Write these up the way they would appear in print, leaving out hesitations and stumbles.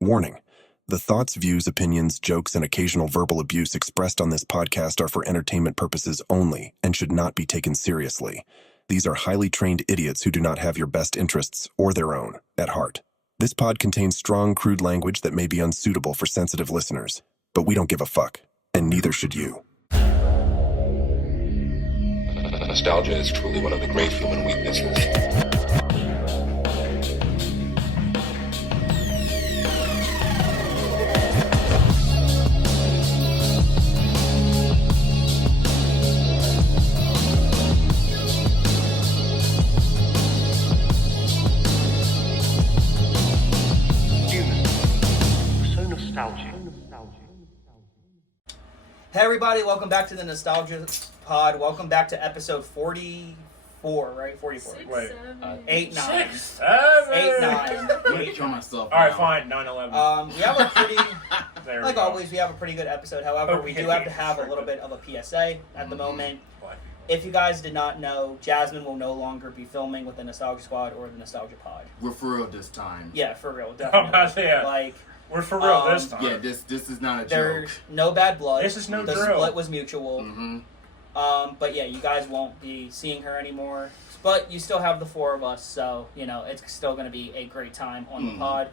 Warning. The thoughts, views, opinions, jokes, and occasional verbal abuse expressed on this podcast are for entertainment purposes only and should not be taken seriously. These are highly trained idiots who do not have your best interests or their own at heart. This pod contains strong, crude language that may be unsuitable for sensitive listeners, but we don't give a fuck, and neither should you. Nostalgia is truly one of the great human weaknesses. Hey everybody, welcome back to the Nostalgia Pod. Welcome back to episode 44, right? 44. Wait. 8, 9. 6, 7. 8, 9. I'm gonna kill myself. Alright, fine. 9, 11. We have a pretty, There like we go. always, we have a pretty good episode. However, we do have to have a little bit of a PSA at the moment. If you guys did not know, Jasmine will no longer be filming with the Nostalgia Squad or the Nostalgia Pod. We're for real this time. Yeah, for real, I'm about to definitely. say, yeah. Like, We're for real this time. Yeah, this is not a there's joke. no bad blood. This is no the drill. split was mutual. Mm-hmm. But yeah, you guys won't be seeing her anymore. But you still have the four of us, so, you know, it's still going to be a great time on the pod.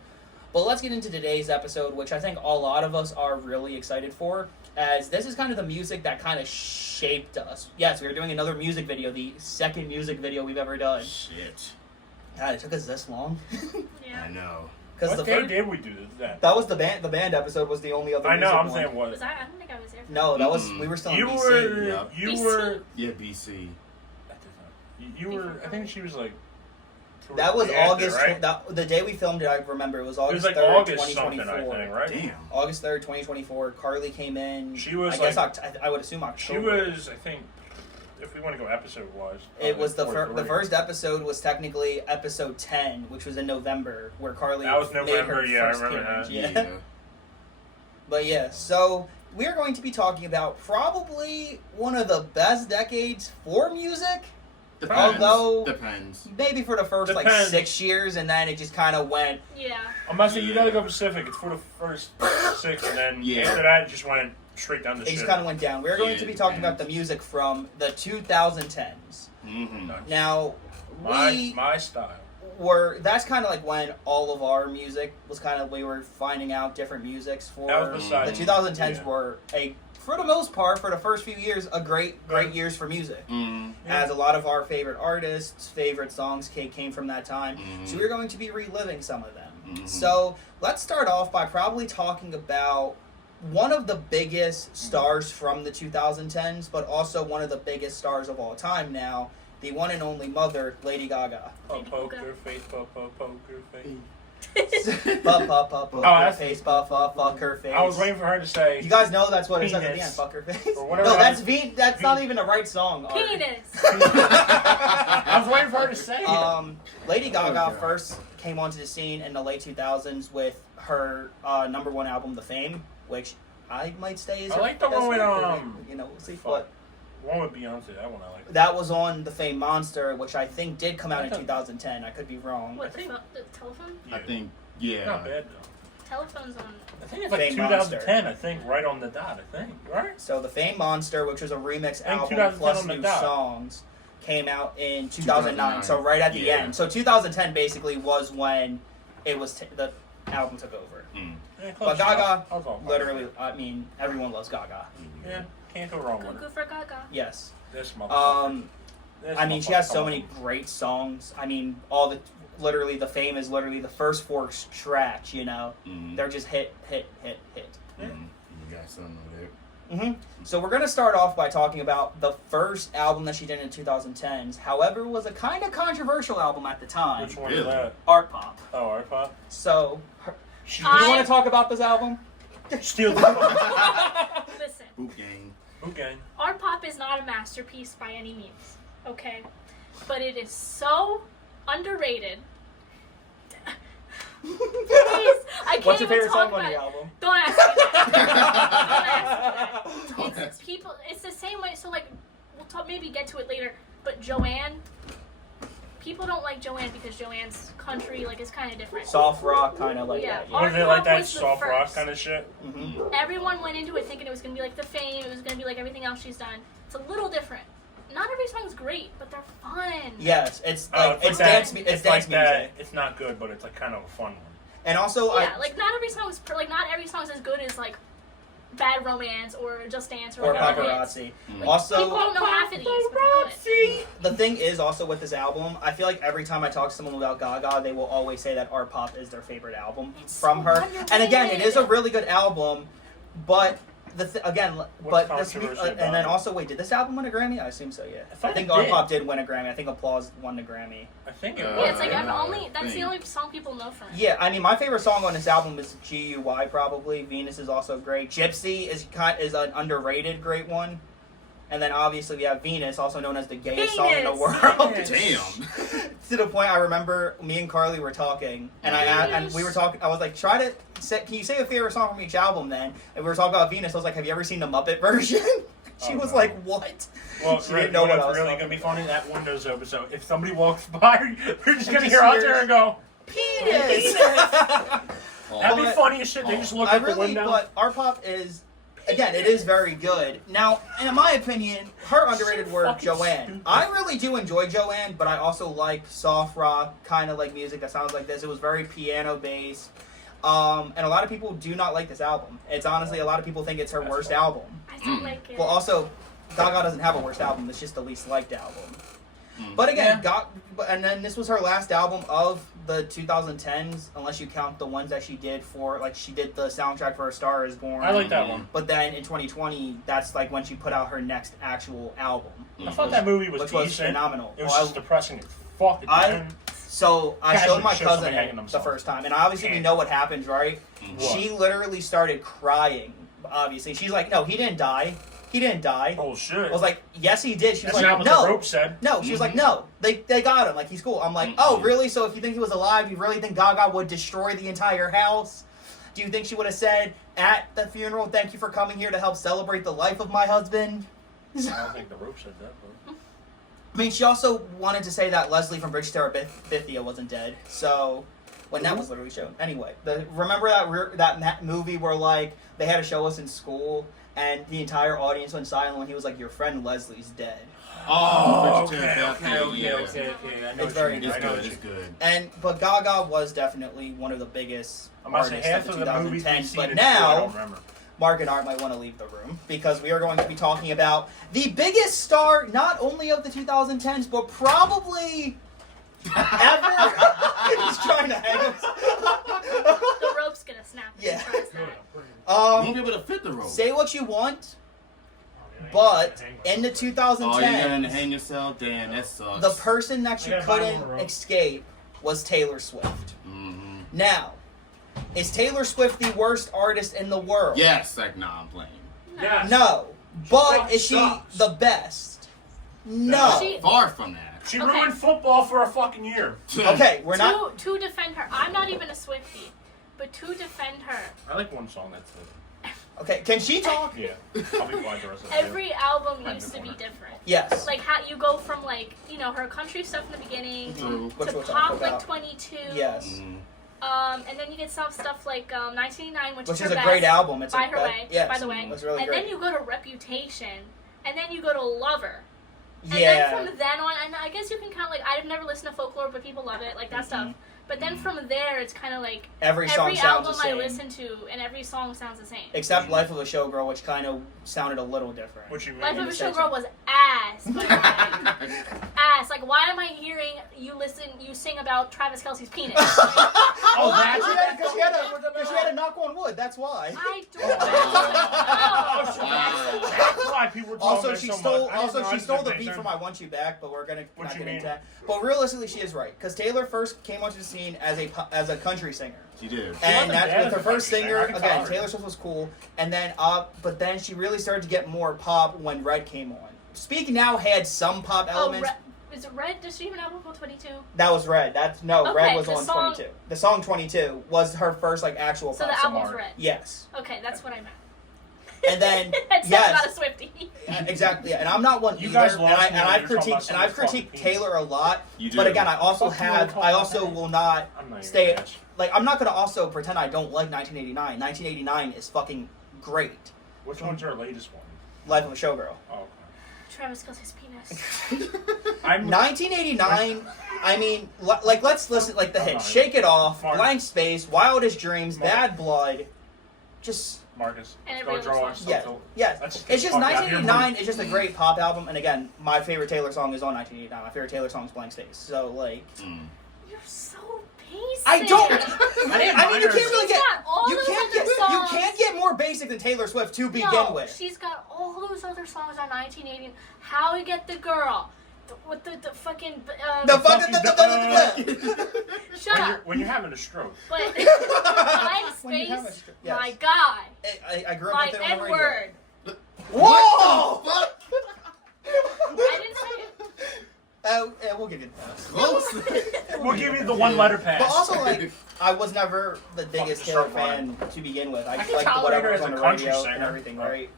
But let's get into today's episode, which I think a lot of us are really excited for, as this is kind of the music that kind of shaped us. Yes, we are doing another music video, the second music video we've ever done. Shit. God, it took us this long. I know. Because What day did we do that? that was the band episode was the only other I know, music I'm one. saying what? Was I don't think I was there. No, that was, we were still in You BC. were, Yep. you BC? were, Yeah, BC. you were, I think she was like, That was the end, August, right? the day we filmed it, I remember, it was It was August like 3rd, August something, 2024. I think, right? Damn. August 3rd, 2024. Carleigh came in. She was I guess like- I would assume She October. was, I think, if we want to go episode-wise. It was the 43. first episode was technically episode 10, which was in November, where Carleigh That was made November, her yeah, I first remember appearance. that. Yeah. But yeah, so we're going to be talking about probably one of the best decades for music. Depends. Although- Depends. Maybe for the first like Depends. 6 years, and then it just kind of went. Yeah. I'm about to say, you gotta go Pacific. It's for the first 6, and then Yeah. after that, it just went straight down the It shit. just kind of went down. We're going Yeah, to be it talking about depends. the music from the 2010s. Mm-hmm. Now, we My style. that's kind of like when all of our music was kind of, we were finding out different musics for. That was The beside 2010s yeah. were for the most part, for the first few years, a great years for music. Mm-hmm. As a lot of our favorite artists, favorite songs came from that time. Mhm. So we're going to be reliving some of them. Mhm. So let's start off by probably talking about one of the biggest stars from the 2010s, but also one of the biggest stars of all time now, the one and only mother, Lady Gaga. Poker face, poker face. Fuck her face, fuck her face. I was waiting for her to say. You guys know that's what it says at the Penis. end, fuck her face. Or whatever No, I- that's not even the right song. Art. Penis. I was waiting for her to say. Lady Gaga God. first came onto the scene in the late 2000s with her number one album, The Fame, which I might say is I her like the best one with, record. You know, we'll see what. One with Beyonce. That one I like. That was on The Fame Monster, which I think did come out in I thought- 2010. I could be wrong. What, I think- the telephone? I think, yeah. Not bad though. Telephone's on. I think it's like Fame 2010. I think right on the dot. I think right. So The Fame Monster, which was a remix think album 2010 plus on the new dot. songs, came out in 2009. So 2009. right at the Yeah. end. So 2010 basically was when it was the album took over. Mm. Yeah, But close Gaga, enough. I'll go. literally, I mean, everyone loves Gaga. Yeah, can't go wrong with Cuckoo it. for Gaga. Yes. This motherfucker. This I mean, she has so motherfucker. many great songs. I mean, literally, The Fame is literally the first 4 tracks, you know? Mm-hmm. They're just hit. Mm-hmm. You got something there. hmm So we're going to start off by talking about the first album that she did in 2010s. However, it was a kind of controversial album at the time. Which one Really? is that? Art Pop. Oh, Art Pop. So, do you I- want to talk about this album? Steal the phone. Listen, Boot gang. Okay. Art Pop is not a masterpiece by any means, okay? But it is so underrated. Please, I can't What's your even favorite talk song on about the it. album? Don't ask me that. Don't It's ask. people. It's the same way. So like, we'll talk. Maybe get to it later. But Joanne, people don't like Joanne because Joanne's country like is kind of different. Soft rock, kind of like Yeah. that. Or Art they like pop that was the soft rock first. kind of shit. Mm-hmm. Everyone went into it thinking it was gonna be like The Fame. It was gonna be like everything else she's done. It's a little different. Not every song's great, but they're fun. Yes, it's like it's that- dance. It's dance like that. music, It's not good, but it's like kind of a fun one. and also Yeah, like not every song is not every song is as good as like Bad Romance or Just Dance or whatever it is. paparazzi. Mm. Also, People don't know half of these. But they're good. the thing is also with this album, I feel like every time I talk to someone about Gaga, they will always say that Art Pop is their favorite album It's from so her. underrated. And again, it is a really good album, but again, but this, controversial and about then it? also wait, did this album win a Grammy? I assume so. Yeah, thought I think it Art did. Pop did win a Grammy. I think Applause won the Grammy. I think it Yeah, was. Yeah, it's like Yeah. only that's the only song people know from it. Yeah, I mean, my favorite song on this album is GUY probably. Venus is also great. Gypsy is an underrated great one. And then obviously we have Venus, also known as the gayest song in the Venus! world. Damn. To the point I remember me and Carleigh were talking, and we were talking. I was like, can you say a favorite song from each album then? And we were talking about Venus. I was like, have you ever seen the Muppet version? She Oh, was no. like, what? Well, She Rick, didn't know what I what's was really talking gonna be about. funny that Windows open. So if somebody walks by, they're just gonna just hear out hears- there and go, Penis! "That'd be But- funny as shit." They just look I at the really, window. but Art Pop is, again, it is very good. Now, in my opinion, her underrated word, fucking Joanne. stupid. I really do enjoy Joanne, but I also like soft rock, kind of like music that sounds like this. It was very piano based. And a lot of people do not like this album. It's honestly, a lot of people think it's her That's worst fine. album. I don't like it. Well, also, Gaga doesn't have a worst album. It's just the least liked album. But again, and then this was her last album of the 2010s, unless you count the ones that she did for, like, she did the soundtrack for A Star Is Born. I like that one. But then in 2020, that's like when she put out her next actual album, I thought that movie was which was decent. phenomenal. It was Well, just depressing as fuck. At the I- end. So I Casually showed my show cousin somebody hanging it the themselves. first time, and obviously we know what happens, right? What? She literally started crying. Obviously, she's like, "No, he didn't die. He didn't die." Oh shit! I was like, "Yes, he did." She was That's like, not what "No." the rope said. No, she was like, no, they got him. Like, he's cool. I'm like, oh, really? So if you think he was alive, you really think Gaga would destroy the entire house? Do you think she would have said at the funeral, thank you for coming here to help celebrate the life of my husband? I don't think the rope said that. But... I mean, she also wanted to say that Leslie from Bridge Terabithia wasn't dead. So, when that was literally shown. Anyway, remember that movie where, like, they had to show us in school, and the entire audience went silent when he was like, your friend Leslie's dead. Oh, okay. I know It's what very you mean. It's I know good. what It's you mean. good. But Gaga was definitely one of the biggest I'm about to say artists half of of the the movies we've 2010s. seen But in school, I now, don't remember. Mark and Art might want to leave the room because we are going to be talking about the biggest star, not only of the 2010s, but probably ever. He's trying to hang us. The rope's gonna snap. Yeah. He tries that. You won't be able to fit the rope. Say what you want, but in the Oh, you're gonna 2010s, hang yourself? Damn, that sucks. the person that you I gotta buy couldn't one rope. escape was Taylor Swift. Mm-hmm. Now, is Taylor Swift the worst artist in the world? Yes, like, nah, I'm playing. Yes. No. But fucking is she sucks. the best? No. She- Far from that. She Okay. ruined football for a fucking year. Okay, we're not. To defend her, I'm not even a Swiftie, but to defend her, I like one song. That's it. Okay, can she talk? Yeah, I'll be quiet the rest of the every album Right, used to be good different. Yes. Like how you go from like her country stuff in the beginning True. Which to we'll talk pop about. like 22. Yes. Mm. And then you get some stuff like 1989, which Which is is her a great best, album. It's by a her way. Yes, By the way, it's really and great. then you go to Reputation, and then you go to Lover. And Yeah. then from then on, and I guess you can count like I've never listened to Folklore, but people love it, like that stuff. But then from there, it's kind of like Every song sounds album the same. I listen to, and every song sounds the same. Except Life of a Showgirl, which kind of sounded a little different. What you mean? Life of a Indecision. Showgirl was ass. By the way. Ass. Like, why am I hearing you sing about Travis Kelce's penis? Oh, that's Because she had a knock on wood. That's why. I don't Oh, know. so Wow. that's why people were talking Also, about she it so stole. much. I didn't Also, know she I stole was the gonna beat make from that. "I Want You Back," but we're gonna What not you get mean? into that. But realistically, she is right because Taylor first came onto the scene as a country singer. She did. wasn't And that's bad with her as a first country singer. singer. I can Again, tolerate Taylor it. Swift was cool, and then but then she really started to get more pop when Red came on. Speak Now had some pop Oh, elements. is it Red? Does she even have a album called 22? That was Red. Red Okay, was the on song- 22. The song 22 was her first like actual So pop the song. album's Red. Yes. Okay, that's what I meant. And then That's yes, not a Swiftie. exactly. Yeah. And I'm not one You either. guys And lost me when I've you were talking about critiqued someone's fucking penis. Taylor a lot. You do. But again, I also Fuck you, have. talking I about also that. will not I'm not stay. your bitch. Like I'm not gonna also pretend I don't like 1989. 1989 is fucking great. Which one's our latest one? Life of a Showgirl. Oh, Travis Kelce's penis. I'm 1989. I mean, like let's listen. Like the hits: "Shake It Off," Mark. "Blank Space," "Wildest Dreams," Mark. "Bad Blood." Just Marcus. And Go every draw other us song. yeah, something. yes. Let's get It's the just fuck out of here. 1989 is just a great pop album. And again, my favorite Taylor song is on 1989. My favorite Taylor song is "Blank Space." So like, You're so basic. I don't. I didn't I mean, you mind her. can't really She's get. got all You those can't other get. You songs. can't get more basic than Taylor Swift to begin No, with. she's got all those other songs on 1980. How We Get the Girl. With the fucking. The fucking. Shut up. When you're having a stroke. But Blank When you have a Space, str- yes. my guy. I grew up My with it on the N radio. word. Whoa! I didn't say it. We'll give you that. Close. We'll give you the one letter pass. But also, like, I was never the biggest Fucking Taylor start fan to begin with. I I just can liked tolerate whatever her was as on a the country radio and singer. everything, Right. right?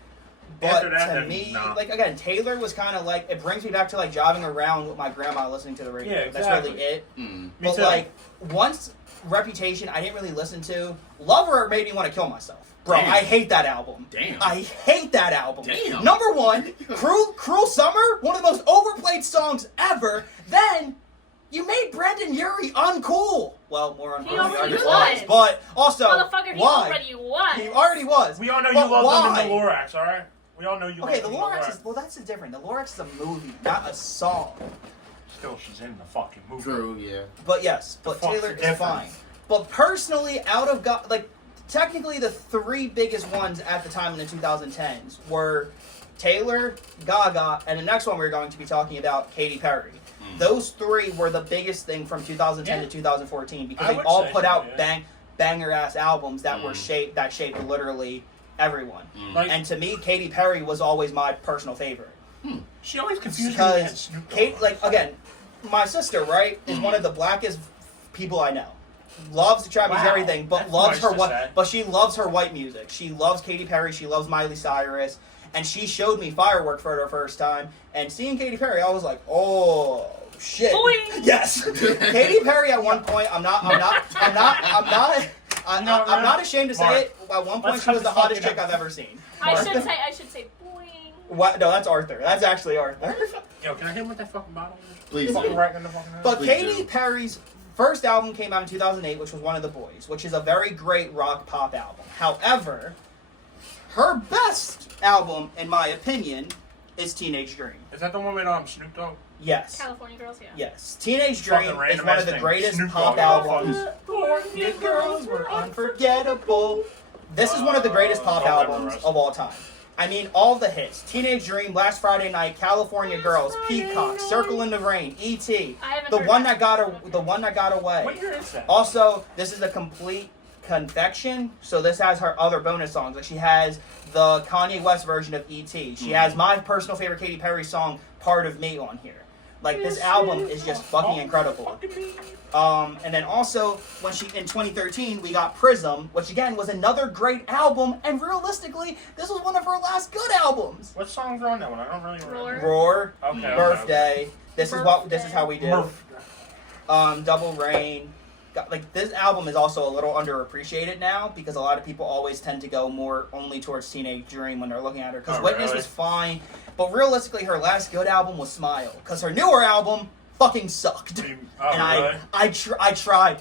But After that, to then, me, nah. like, again, Taylor was kind of like, it brings me back to, like, driving around with my grandma listening to the radio. Yeah, That's exactly. really it. Mm. But, too. like, once Reputation, I didn't really listen to. Lover made me want to kill myself. Bro, Damn. I hate that album. Damn. I hate that album. Damn. Number one, Cruel Summer, one of the most overplayed songs ever. Then, you made Brandon Urie uncool. Well, more uncool He than already was. was. But also, Motherfucker, he why? already was. He already was. We all know you But love why? them in the Lorax, alright? We all know you Okay, love the them in Lorax is, well, that's different. The Lorax is a movie, not a song. Still, she's in the fucking movie. True, yeah. But yes, but fuck's Taylor the is difference? fine. But personally, out of God, like, technically the three biggest ones at the time in the 2010s were Taylor, Gaga, and the next one we're going to be talking about, Katy Perry. Those three were the biggest thing from 2010 to 2014 because I they would all say put so, out yeah. banger ass albums that were shaped literally everyone. Like, And to me, Katy Perry was always my personal favorite. she always confused me with Because Snoop Dogg. Kate, like, again, my sister, right, is one of the blackest people I know. Loves Travis Wow, everything, but that's loves nice her to white. say. But she loves her white music. She loves Katy Perry. She loves Miley Cyrus, and she showed me Firework for the first time. And seeing Katy Perry, I was like, oh shit, Boing. yes. Katy Perry at one point, I'm not ashamed to say Mark, it. At one point, let's she was cut the this hottest fucking chick I've ever seen. I should say boing. What? No, that's Arthur. That's actually Arthur. Yo, can I hit him with that fucking bottle? Please Fucking do. right in the fucking head. But Please Katy do. Perry's first album came out in 2008, which was One of the Boys, which is a very great rock pop album. However, her best album, in my opinion, is Teenage Dream. Is that the one with Snoop Dogg? Yes. California Girls, yeah. Yes. Teenage Fucking Dream is random one of ass the name. greatest Snoop pop Dogg. albums. California Girls were Unforgettable. This is one of the greatest pop I'll never albums rest. of all time. I mean, all the hits. Teenage Dream, Last Friday Night, California Girls, Peacock, Circle in the Rain, E.T. I haven't The heard one that. that got away. What year is that? Also, this is a complete confection, so this has her other bonus songs. Like, she has the Kanye West version of E.T. She has my personal favorite Katy Perry song, Part of Me, on here. Like, this album is just fucking incredible. And then also, when she in 2013, we got Prism, which again was another great album, and realistically, this was one of her last good albums. What songs are on that one? I don't really remember. Roar, Okay. Birthday. This is how we do. Murph. Double Rain. Like, this album is also a little underappreciated now because a lot of people always tend to go more only towards Teenage Dream when they're looking at her. Because Oh, Witness really? was fine, but realistically, her last good album was Smile. Because her newer album fucking sucked. Oh, And really? I tried.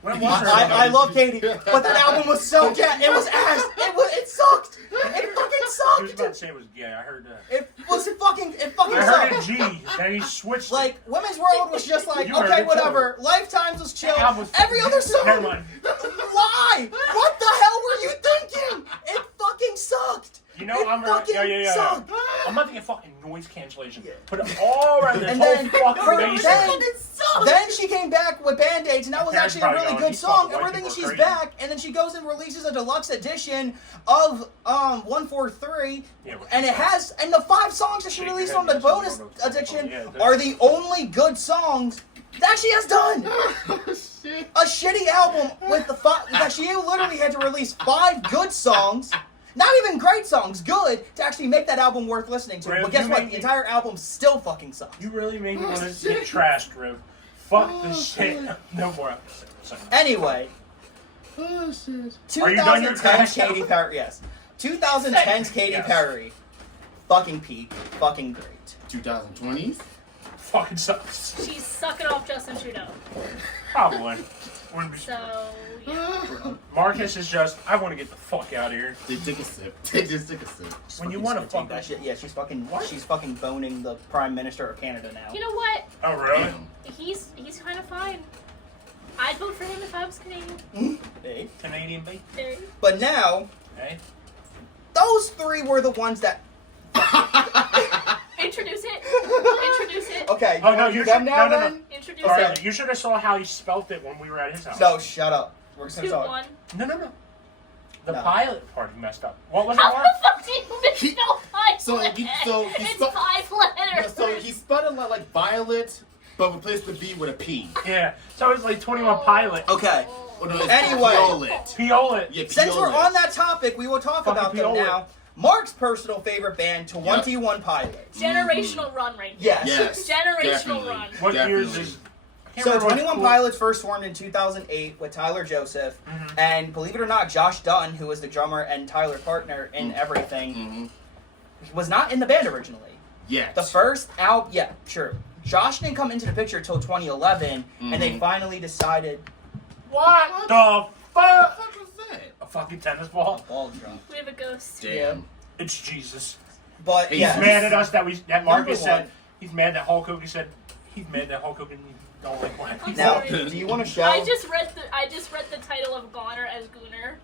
When was her I album? love Katy, but that album was so gay. It was ass. It sucked. It fucking I was about to sucked. say it was gay. I heard that. It fucking I heard a sucked. G. Then he switched. Like, Women's World was just like, You heard okay, it too. whatever. Lifetimes was chill. That album was Every fucking- other song. Never mind. Why? What the hell were you thinking? It fucking sucked. You know, it I'm fucking yeah. sucked. I'm about to get fucking noise cancellation. Put it all around this And whole then, fucking basement. then she came back with Band-Aids, and that was Parents actually a probably really going, good "These song. fucking And we're white thinking people she's are crazy." back, and then she goes and releases a deluxe edition of 143, and it has, and the 5 songs that she Shake your released head, on the yes, bonus no, no, no, edition yeah, that's- are the only good songs that she has done. Shit. A shitty album with the 5 that she literally had to release 5 good songs Not even great songs, good, to actually make that album worth listening to. Riv, But guess you what? made The me- entire album still fucking sucks. You really made me want to get trashed, Riv. Fuck this shit. No more. Sorry. Anyway, Oh shit. Are you done your 2010's trash now? Katy Perry, yes. 2010's Katy Yes. Perry, fucking peak, fucking great. 2020s. Fucking sucks. She's sucking off Justin Trudeau. Probably. Wouldn't be- So, yeah. Marcus is just, I want to get the fuck out of here. They take a sip. They just take a sip. When you Fucking want to take fuck that shit, yeah, she's fucking boning the Prime Minister of Canada now. You know what? Oh, really? Damn. He's kind of fine. I'd vote for him if I was Canadian. Hey. Canadian B. There. But now, Hey. those three were the ones that. Introduce it. Introduce it. Okay, Oh, no, wanna do you them should- now no. then? Introduce All it. right, you should have saw how he spelt it when we were at his house. No, shut up. We're just gonna talk. 2-1. No. The No. pilot part he messed up. What was it, How Mark? the fuck do you spell five So letters? he It's spelled- 5 letters. So he spelled it like violet, but replaced the V with a P. Yeah, so it's like 21 Pilot. Okay. Oh, no, it's Anyway. Piolet. Piolet. Yeah, Since we're Piolet. on that topic, we will talk Fucking about them Piolet. now. Mark's personal favorite band, 21 Pilots. Generational run right here. Yes. Yes. Generational definitely, run. What years definitely. is... I can't So remember what's 21 cool. Pilots first formed in 2008 with Tyler Joseph, Mm-hmm. and believe it or not, Josh Dunn, who was the drummer and Tyler partner in everything, Mm-hmm. was not in the band originally. Yes. The first album, yeah, sure. Josh didn't come into the picture until 2011, and they Mhm. finally decided. What the What fuck? the fuck was that? A fucking tennis ball? Ball drum. We have a ghost. Damn. It's Jesus. But He's yeah, He's mad at us that Marcus Number one. said, he's mad that Hulk Hogan said, he's mad that Hulk Hogan don't like black people. now, Sorry. do you want to show? I just read the title of Goner as Gooner.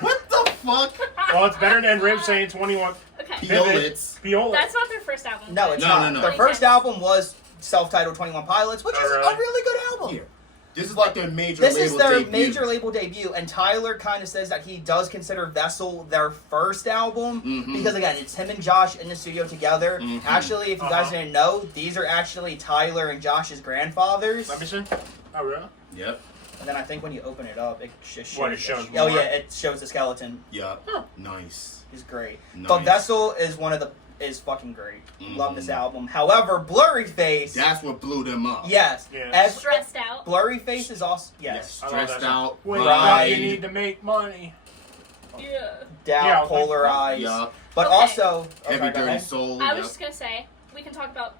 What the fuck? Well, it's better than Rib saying 21. Okay. Piolets. Piolet. That's not their first album. No, it's No, not. no, no. Their first album was self-titled 21 Pilots, which Oh, is really? a really good album. Here. This is like their major This label is their debut. major label debut, and Tyler kind of says that he does consider Vessel their first album Mhm. because, again, it's him and Josh in the studio together. Mhm. Actually, if you guys Uh-huh. didn't know, these are actually Tyler and Josh's grandfathers. Let me see. Oh, really? Yep. And then I think when you open it up, it just shows. What, it shows Oh more? yeah, it shows the skeleton. Yep. Huh. Nice. He's great. Nice. But Vessel is fucking great. Love this Mhm. album. However, Blurry Face. That's what blew them up. Yes. Yeah. Stressed out. Blurry Face is also yes. I love Stressed that song. out. When Right. you need to make money. Yeah. Down, Yeah, polarized. Yup. But Okay. also, Heavy sorry, go Dirty ahead. Soul. I Yup. was just gonna say we can talk about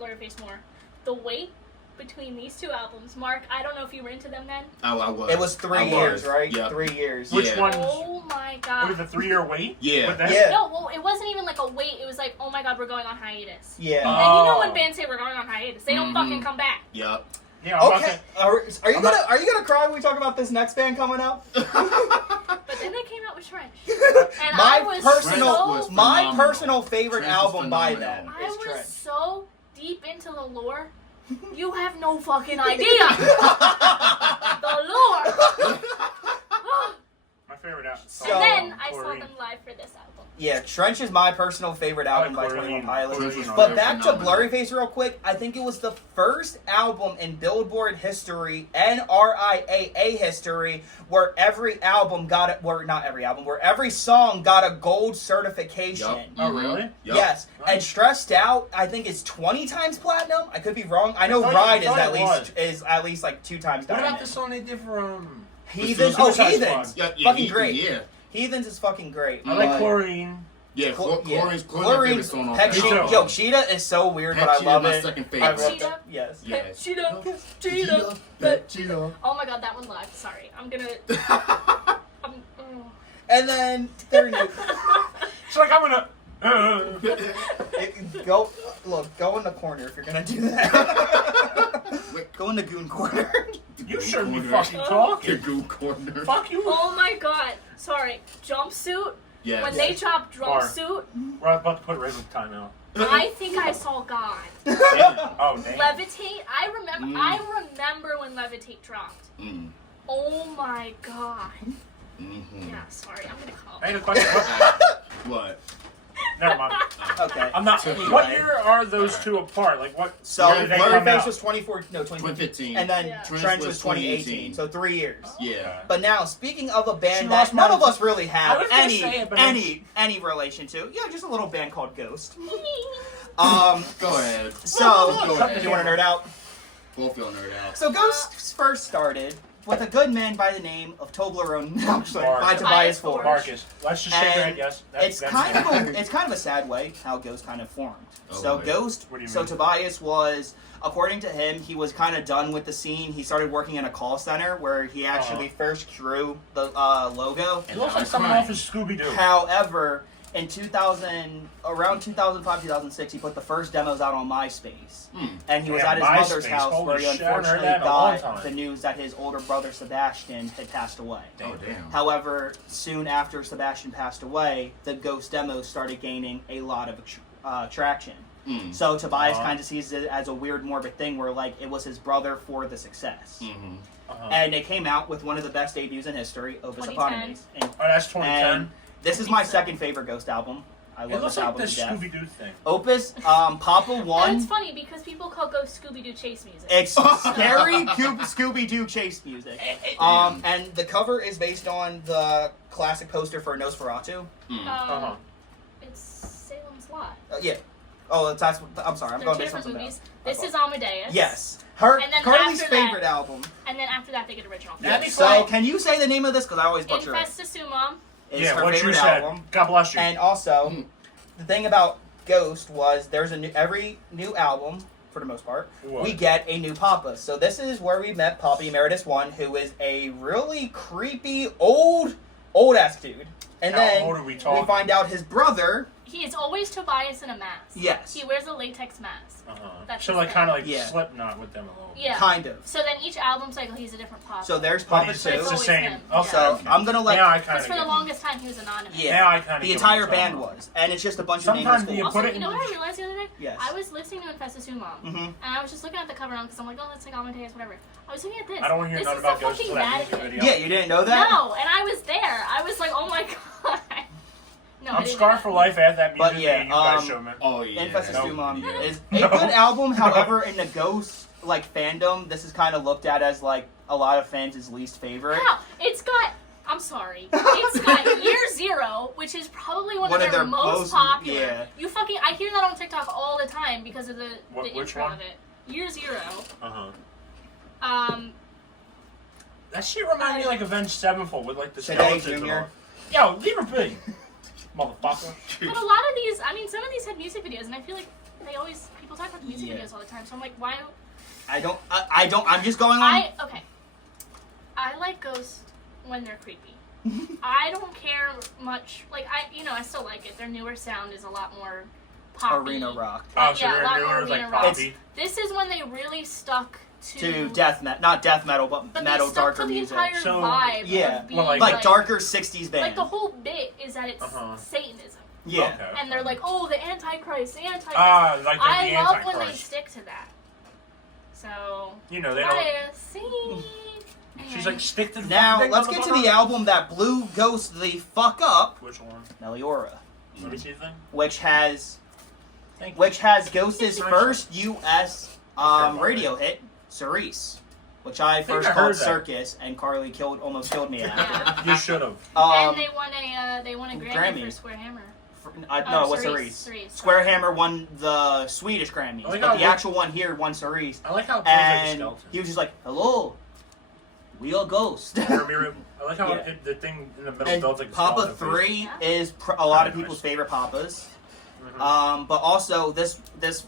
Blurryface more. The wait between these two albums, Mark. I don't know if you were into them then. Oh, I was. It was 3 I years, was. right? Yep. 3 years. Yeah. Which one? Oh my It god. was a 3-year wait? Yeah. With that? Yeah. No, well, it wasn't even like a wait. It was like, oh my god, we're going on hiatus. Yeah. And you know Oh. when bands say we're going on hiatus, they don't Mhm. fucking come back. Yup. Yeah, I'm about Okay. to- Are you I'm gonna not- are you gonna cry when we talk about this next band coming up? But then they came out with Trench. And My I was personal so, was my phenomenal. personal favorite Trent was album by phenomenal. them I is was Trent. so deep into the lore. You have no fucking idea. The lore. My favorite album. So- And then I saw Chlorine. them live for this album. Yeah, Trench is my personal favorite album by Chlorine. 21 Pilots. Chlorine. But They're back to phenomenal. Blurryface real quick. I think it was the first album in Billboard history and RIAA history where every album got it. Well, not every album. Where every song got a gold certification. Yup. Oh, really? Yup. Yes, Right. and Stressed Out, I think is 20 times platinum. I could be wrong. I know I thought- Ride I thought is at least like 2 times What about diamond. the song they did from... Heathens. The Oh, Suicide Heathens. Squad? Yeah, Fucking great. Yeah. Heathens is fucking great. I like but- Chlorine. Yeah. Chlorine's my Chlorine. favorite song off Heck, that Me Cheetah, too. yo, Cheetah is so weird, Heck, but I Cheetah love my it. second I favorite. wrote Cheetah? that. Yes. Yes. Cheetah. Cheetah. Oh my god, that one live. Sorry. I'm gonna. And then they're new. It's like I'm gonna... Go in the corner if you're gonna do that. Go in the goon corner. You shouldn't be Corner. fucking Your talking. goo corner. Fuck you. Oh my god. Sorry. Jumpsuit. Yes. When they dropped Jumpsuit, We're about to put Ray with timeout. I think I saw God. Damn. Oh, damn. Levitate. I remember when Levitate dropped. Mm. Oh my god. Mm-hmm. Yeah. Sorry. I'm gonna call. I had a question. What? Never mind. Okay. Okay. I'm not. Anyway. What year are those two apart? Like what? So where did they come Blurryface out? was 2015. And then Yeah. Trench was 2018. So 3 years. Yeah. But now, speaking of a She band lost that none my- of us really I have was gonna say it, but any relation to, just a little band called Ghost. Go ahead. So Go ahead. do you want to nerd out? Both y'all nerd out. So Ghost first started with a good man by the name of Toblerone, by Mark. Tobias Forge. Marcus. Let's just shake your head. And Yes. It's kind of a sad way how Ghost kind of formed. Oh, So boy. Ghost, What do you so mean? Tobias was, according to him, he was kind of done with the scene. He started working in a call center where he actually first drew the logo. It looks like someone off his Scooby Doo. However, in around 2005, 2006, he put the first demos out on MySpace. And he was Yeah, at his mother's MySpace. house where he Holy shit, I haven't heard unfortunately that in a long got time. the news that his older brother Sebastian had passed away. Oh, damn. However, soon after Sebastian passed away, the Ghost demos started gaining a lot of traction. So Tobias kind of sees it as a weird, morbid thing where, like, it was his brother for the success. And they came out with one of the best debuts in history, Opus 2010. Eponymous. And, Oh, that's 2010. and this is my second favorite Ghost album. I It love looks this like album the to death. Scooby Doo thing. Opus, Papa And 1. it's funny because people call Ghost Scooby-Doo chase music. It's scary Scooby-Doo chase music. And the cover is based on the classic poster for Nosferatu. It's Salem's Lot. Yeah. Oh, that's. I'm sorry. I'm They're going two based on different something movies. else. This is Amadeus. Yes. And then Carly's after that- favorite album. And then after that, they get original. That'd be So, fine. can you say the name of this? Because I always butcher it. Infestasumam. It's Yeah, her what you favorite said. album. God bless you. And also, the thing about Ghost was there's every new album, for the most part, What? we get a new Papa. So this is where we met Papa Emeritus 1, who is a really creepy, old-ass dude. And How then old are we talking? find out his brother. He is always Tobias in a mask. Yes. He wears a latex mask. That's So his like thing. kind of like Yeah. Slipknot with them a little. Yeah. Kind of. So then each album cycle, he's a different Papa. So there's But Papa it's 2. It's the always same. him. Okay. So I'm going to let... Now I kind Because of. for the longest time, he was anonymous. Yeah. Now I kind of. The entire band was. And it's just a bunch Sometimes of the nameless Also, put it you know in what the- I realized the other day? Yes. I was listening to Infestasumam, and I was just looking at the cover because I'm like, oh, that's like Amadeus, whatever. I was looking at this. I don't want to hear this nothing is about the Ghost fucking until that music Vatican. video. Yeah, you didn't know that? No, and I was there. I was like, oh my god. No, I I'm didn't scarred know for that. life. I had that music But yeah, video you guys um, showed me. Oh, yeah. Infestasumam Yeah. is a good album. However, in the Ghost fandom, this is kind of looked at as like a lot of fans' least favorite. How? It's got. I'm sorry. It's got Year Zero, which is probably one of their most popular. Yeah. You fucking. I hear that on TikTok all the time because of the Which intro one? of it. Year Zero. That shit reminded me like Avenged Sevenfold with like the Today, skeletons and Junior. all. Yo, leave her be, motherfucker. But a lot of these, I mean, some of these had music videos, and I feel like people talk about the music Yeah. videos all the time. So I'm like, why? I'm just going on. Okay. I like Ghosts when they're creepy. I don't care much. Like I still like it. Their newer sound is a lot more poppy. Arena rock. Oh, so Yeah, a they're lot doing more it like arena rock. poppy. This is when they really stuck To death metal, not death metal, but metal, they stuck darker to the music. entire So- vibe Yeah. of being Well, Like darker 60s band. Like the whole bit is that it's Uh-huh. Satanism, yeah. Okay. and they're like, oh, the Antichrist, the Antichrist. Ah, like the I love when they Antichrist. stick to that. So You know they don't. Tobias, see. She's like stick to the Now, fucking thing, let's get to the motherfucker. album that blew Ghost the fuck up, Which one? Meliora, Let me see the thing. which has Thank you. Ghost's It's first U.S. Radio hit, Cerise, which I think first I called heard that. Circus, and Carleigh almost killed me after. Yeah. You should have. And they won a Grammy, Grammy. for Square Hammer. No, what's Cerise. Cerise? Square Hammer won the Swedish Grammys, I like but how the it actual one here won Cerise. I like how it plays like a And skeleton. he was just like, "Hello, we are Ghost." I like how Yeah. the thing in the middle And builds like a Papa skeleton 3 is a lot of people's favorite Papas. But also this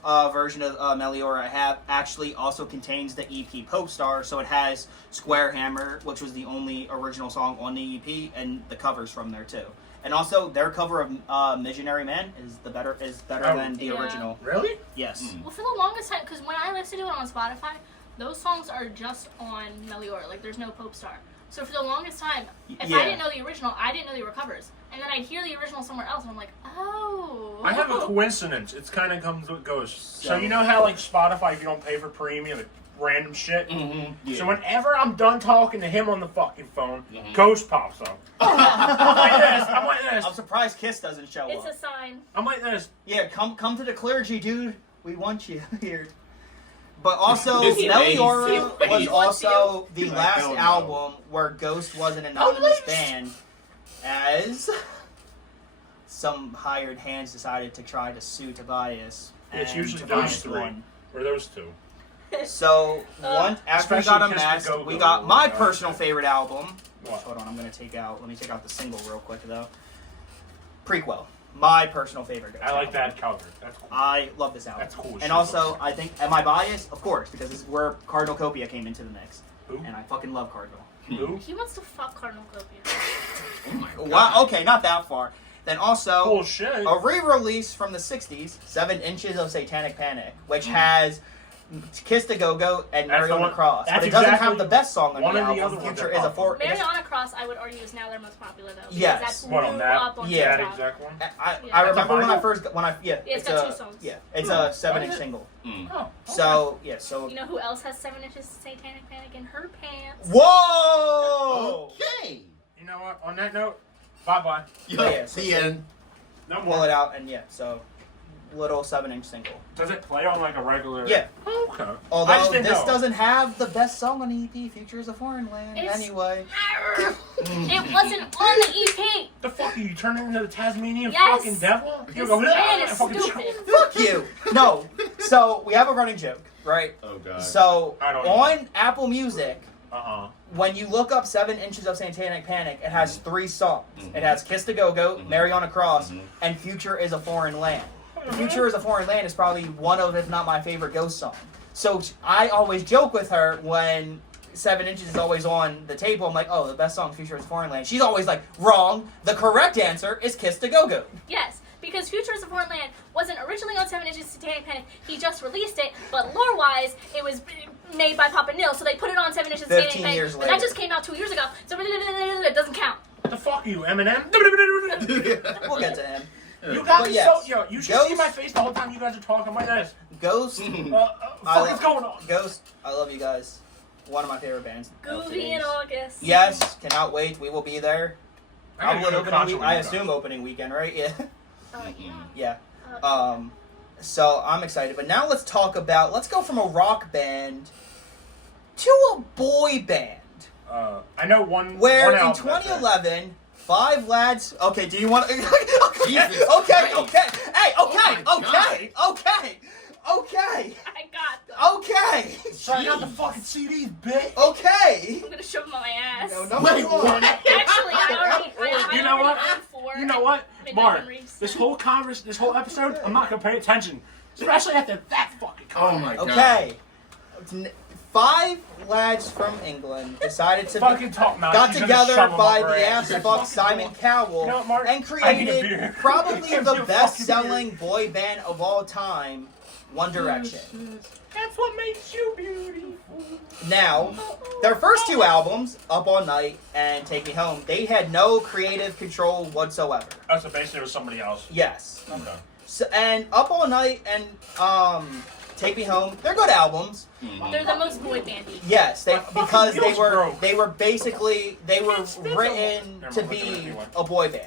version of Meliora I have actually also contains the EP Pope Star, so it has Square Hammer, which was the only original song on the EP, and the covers from there too. And also their cover of Missionary Man is better than the Yeah. original. Really? Yes. Well, for the longest time, because when I listened to it on Spotify, those songs are just on Meliora. Like, there's no Pope Star. So for the longest time, if Yeah. I didn't know the original, I didn't know they were covers. And then I'd hear the original somewhere else, and I'm like, oh. I have a coincidence. It's kind of comes what goes. So So- you know how like Spotify, if you don't pay for premium, it random shit. Yeah. So whenever I'm done talking to him on the fucking phone, Ghost pops up. I'm like this. this. I'm surprised Kiss doesn't show It's up. a sign. I'm like this. Yeah, come to the clergy, dude. We want you here. But also, This Meliora He was wants also the Like, last hell no. album where Ghost was an anonymous band, as some hired hands decided to try to sue Tobias. It's and usually Tobias those three. won. Or those two. So, after we Especially got Kiss the unmasked, Go-Go. we got my Oh, personal shit. favorite album. What? Hold on, let me take out the single real quick, though. Prequel. My personal favorite Ghost I like album. that cover. That's cool. I love this album. That's cool as And shit. also, I think, am I biased? Of course, because this is where Cardinal Copia came into the mix. Who? And I fucking love Cardinal. Who? He wants to fuck Cardinal Copia. Oh my god. Wow, okay, not that far. Then also, Bullshit. a re-release from the 60s, 7 Inches of Satanic Panic, which has Kiss the Go-Go and That's the Mary on the one- Cross. But that's it doesn't exactly have the best song on one the of the album. other ones Future that is a popped up. Mary on a Cross, I would argue, is now their most popular though. Because Yes. That's What, on blew that? up on Yeah. That TikTok. exact one? I Yeah. remember when I That's a first, It's got 2 songs. Yeah, it's Hmm. a 7-inch Oh, is it? single. Mm. Oh. So, yeah, so... You know who else has 7 inches of Satanic Panic in her pants? Whoa! Okay. You know what? On that note, bye-bye. Yeah, so- the end. No Pull more. it out, and yeah, so... Little 7-inch single. Does it play on like a regular? Yeah. Okay. I Although just this didn't know. doesn't have the best song on the EP, Future is a Foreign Land, It's- anyway. It wasn't on the EP. The fuck are you turning into the Tasmanian Yes. fucking devil? You This go, man "Ah," is fucking stupid. Fuck you! No. So, we have a running joke, right? Oh god. So, I don't on Apple Music, Uh-uh. when you look up 7 Inches of Satanic Panic, it has 3 songs. It has Kiss the Go-Go, Mary on a Cross, and Future is a Foreign Land. Future is a Foreign Land is probably one of, if not my favorite Ghost song. So I always joke with her when 7 Inches is always on the table. I'm like, oh, the best song, Future is a Foreign Land. She's always like, wrong. The correct answer is Kiss the Go-Go. Yes, because Future is a Foreign Land wasn't originally on 7 Inches of Satanic Panic. He just released it, but lore-wise, it was made by Papa Nil, so they put it on 7 Inches of Satanic 15 Panic. years But later. that just came out 2 years ago, so it doesn't count. The fuck you, Eminem? We'll get to him. You got But me yes, so... Yo, you should Ghost- see my face the whole time you guys are talking like this. Ghost, Fuck is going on? Ghost, I love you guys. One of my favorite bands. of Goofy today's. in August. Yes, cannot wait. We will be there. I gotta Probably go to a opening concert week. with I you assume guys. opening weekend, right? Yeah. Yeah. Yeah. So I'm excited. But now let's go from a rock band to a boy band. I know one. Where one in album that's it. 2011, 5 lads. Okay, do you want? okay, Jesus okay, Christ. okay. Hey, okay, Oh my okay, okay, okay, I got them. okay, So I got the fucking CDs, bitch. okay. I'm gonna shove them on my ass. No, number Wait, one. what? Actually, I already You know what? own 4. You know what, Midnight Mark? Memories. This whole episode, I'm not gonna pay attention, especially after that fucking Oh comment. my god. Okay. 5 lads from England decided to Fucking talk now. got She's gonna together shove 'em by up her the ass. ass fuck Simon Cowell You know what, Mark? and I need a created beer. probably Give the me a best-selling boy band of all time, One Direction. That's what makes you beautiful. Now, their first 2 albums, Up All Night and Take Me Home, they had no creative control whatsoever. Oh, so basically it was somebody else. Yes. Okay. So, and Up All Night and Take Me Home, they're good albums. They're the most boy bandy. Yes, because they Feels were broke. they were written to be a boy band.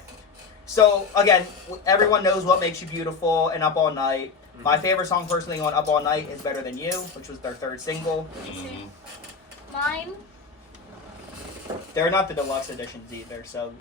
So again, everyone knows What Makes You Beautiful and Up All Night. My favorite song personally on Up All Night is Better Than You, which was their 3rd single. Mine. They're not the deluxe editions either, so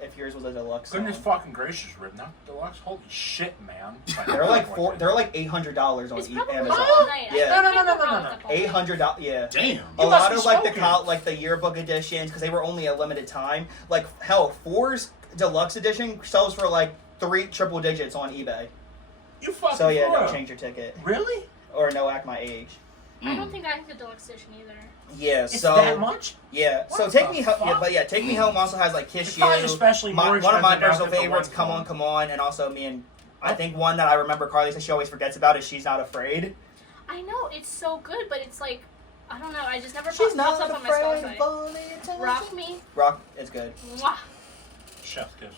if yours was a deluxe song, Goodness fucking gracious, Rip. Not deluxe. Holy shit, man. they're like $800 on It's probably Amazon. all night. Yeah. No. $800, yeah. Damn. A You lot must of be like smoking. the yearbook editions, because they were only a limited time. Like hell, 4's deluxe edition sells for like 3 triple digits on eBay. You fucking So yeah, for no, real. change your ticket Really? or no, act my age. I don't think I have the deluxe edition either. Yeah, It's so that much? yeah, so What Take the Me Home. Yeah, fuck? but yeah, Take Me Home also has like Kiss It's You. probably especially more One of my expensive now personal than the favorites, one Come phone. On, Come On, and also me and I think one that I remember Carleigh says she always forgets about is She's Not Afraid. I know it's so good, but it's like I don't know. I just never She's pops not up on my afraid Spotify. of all the attention. Rock Me. Rock is good. Mwah. Chef's kiss.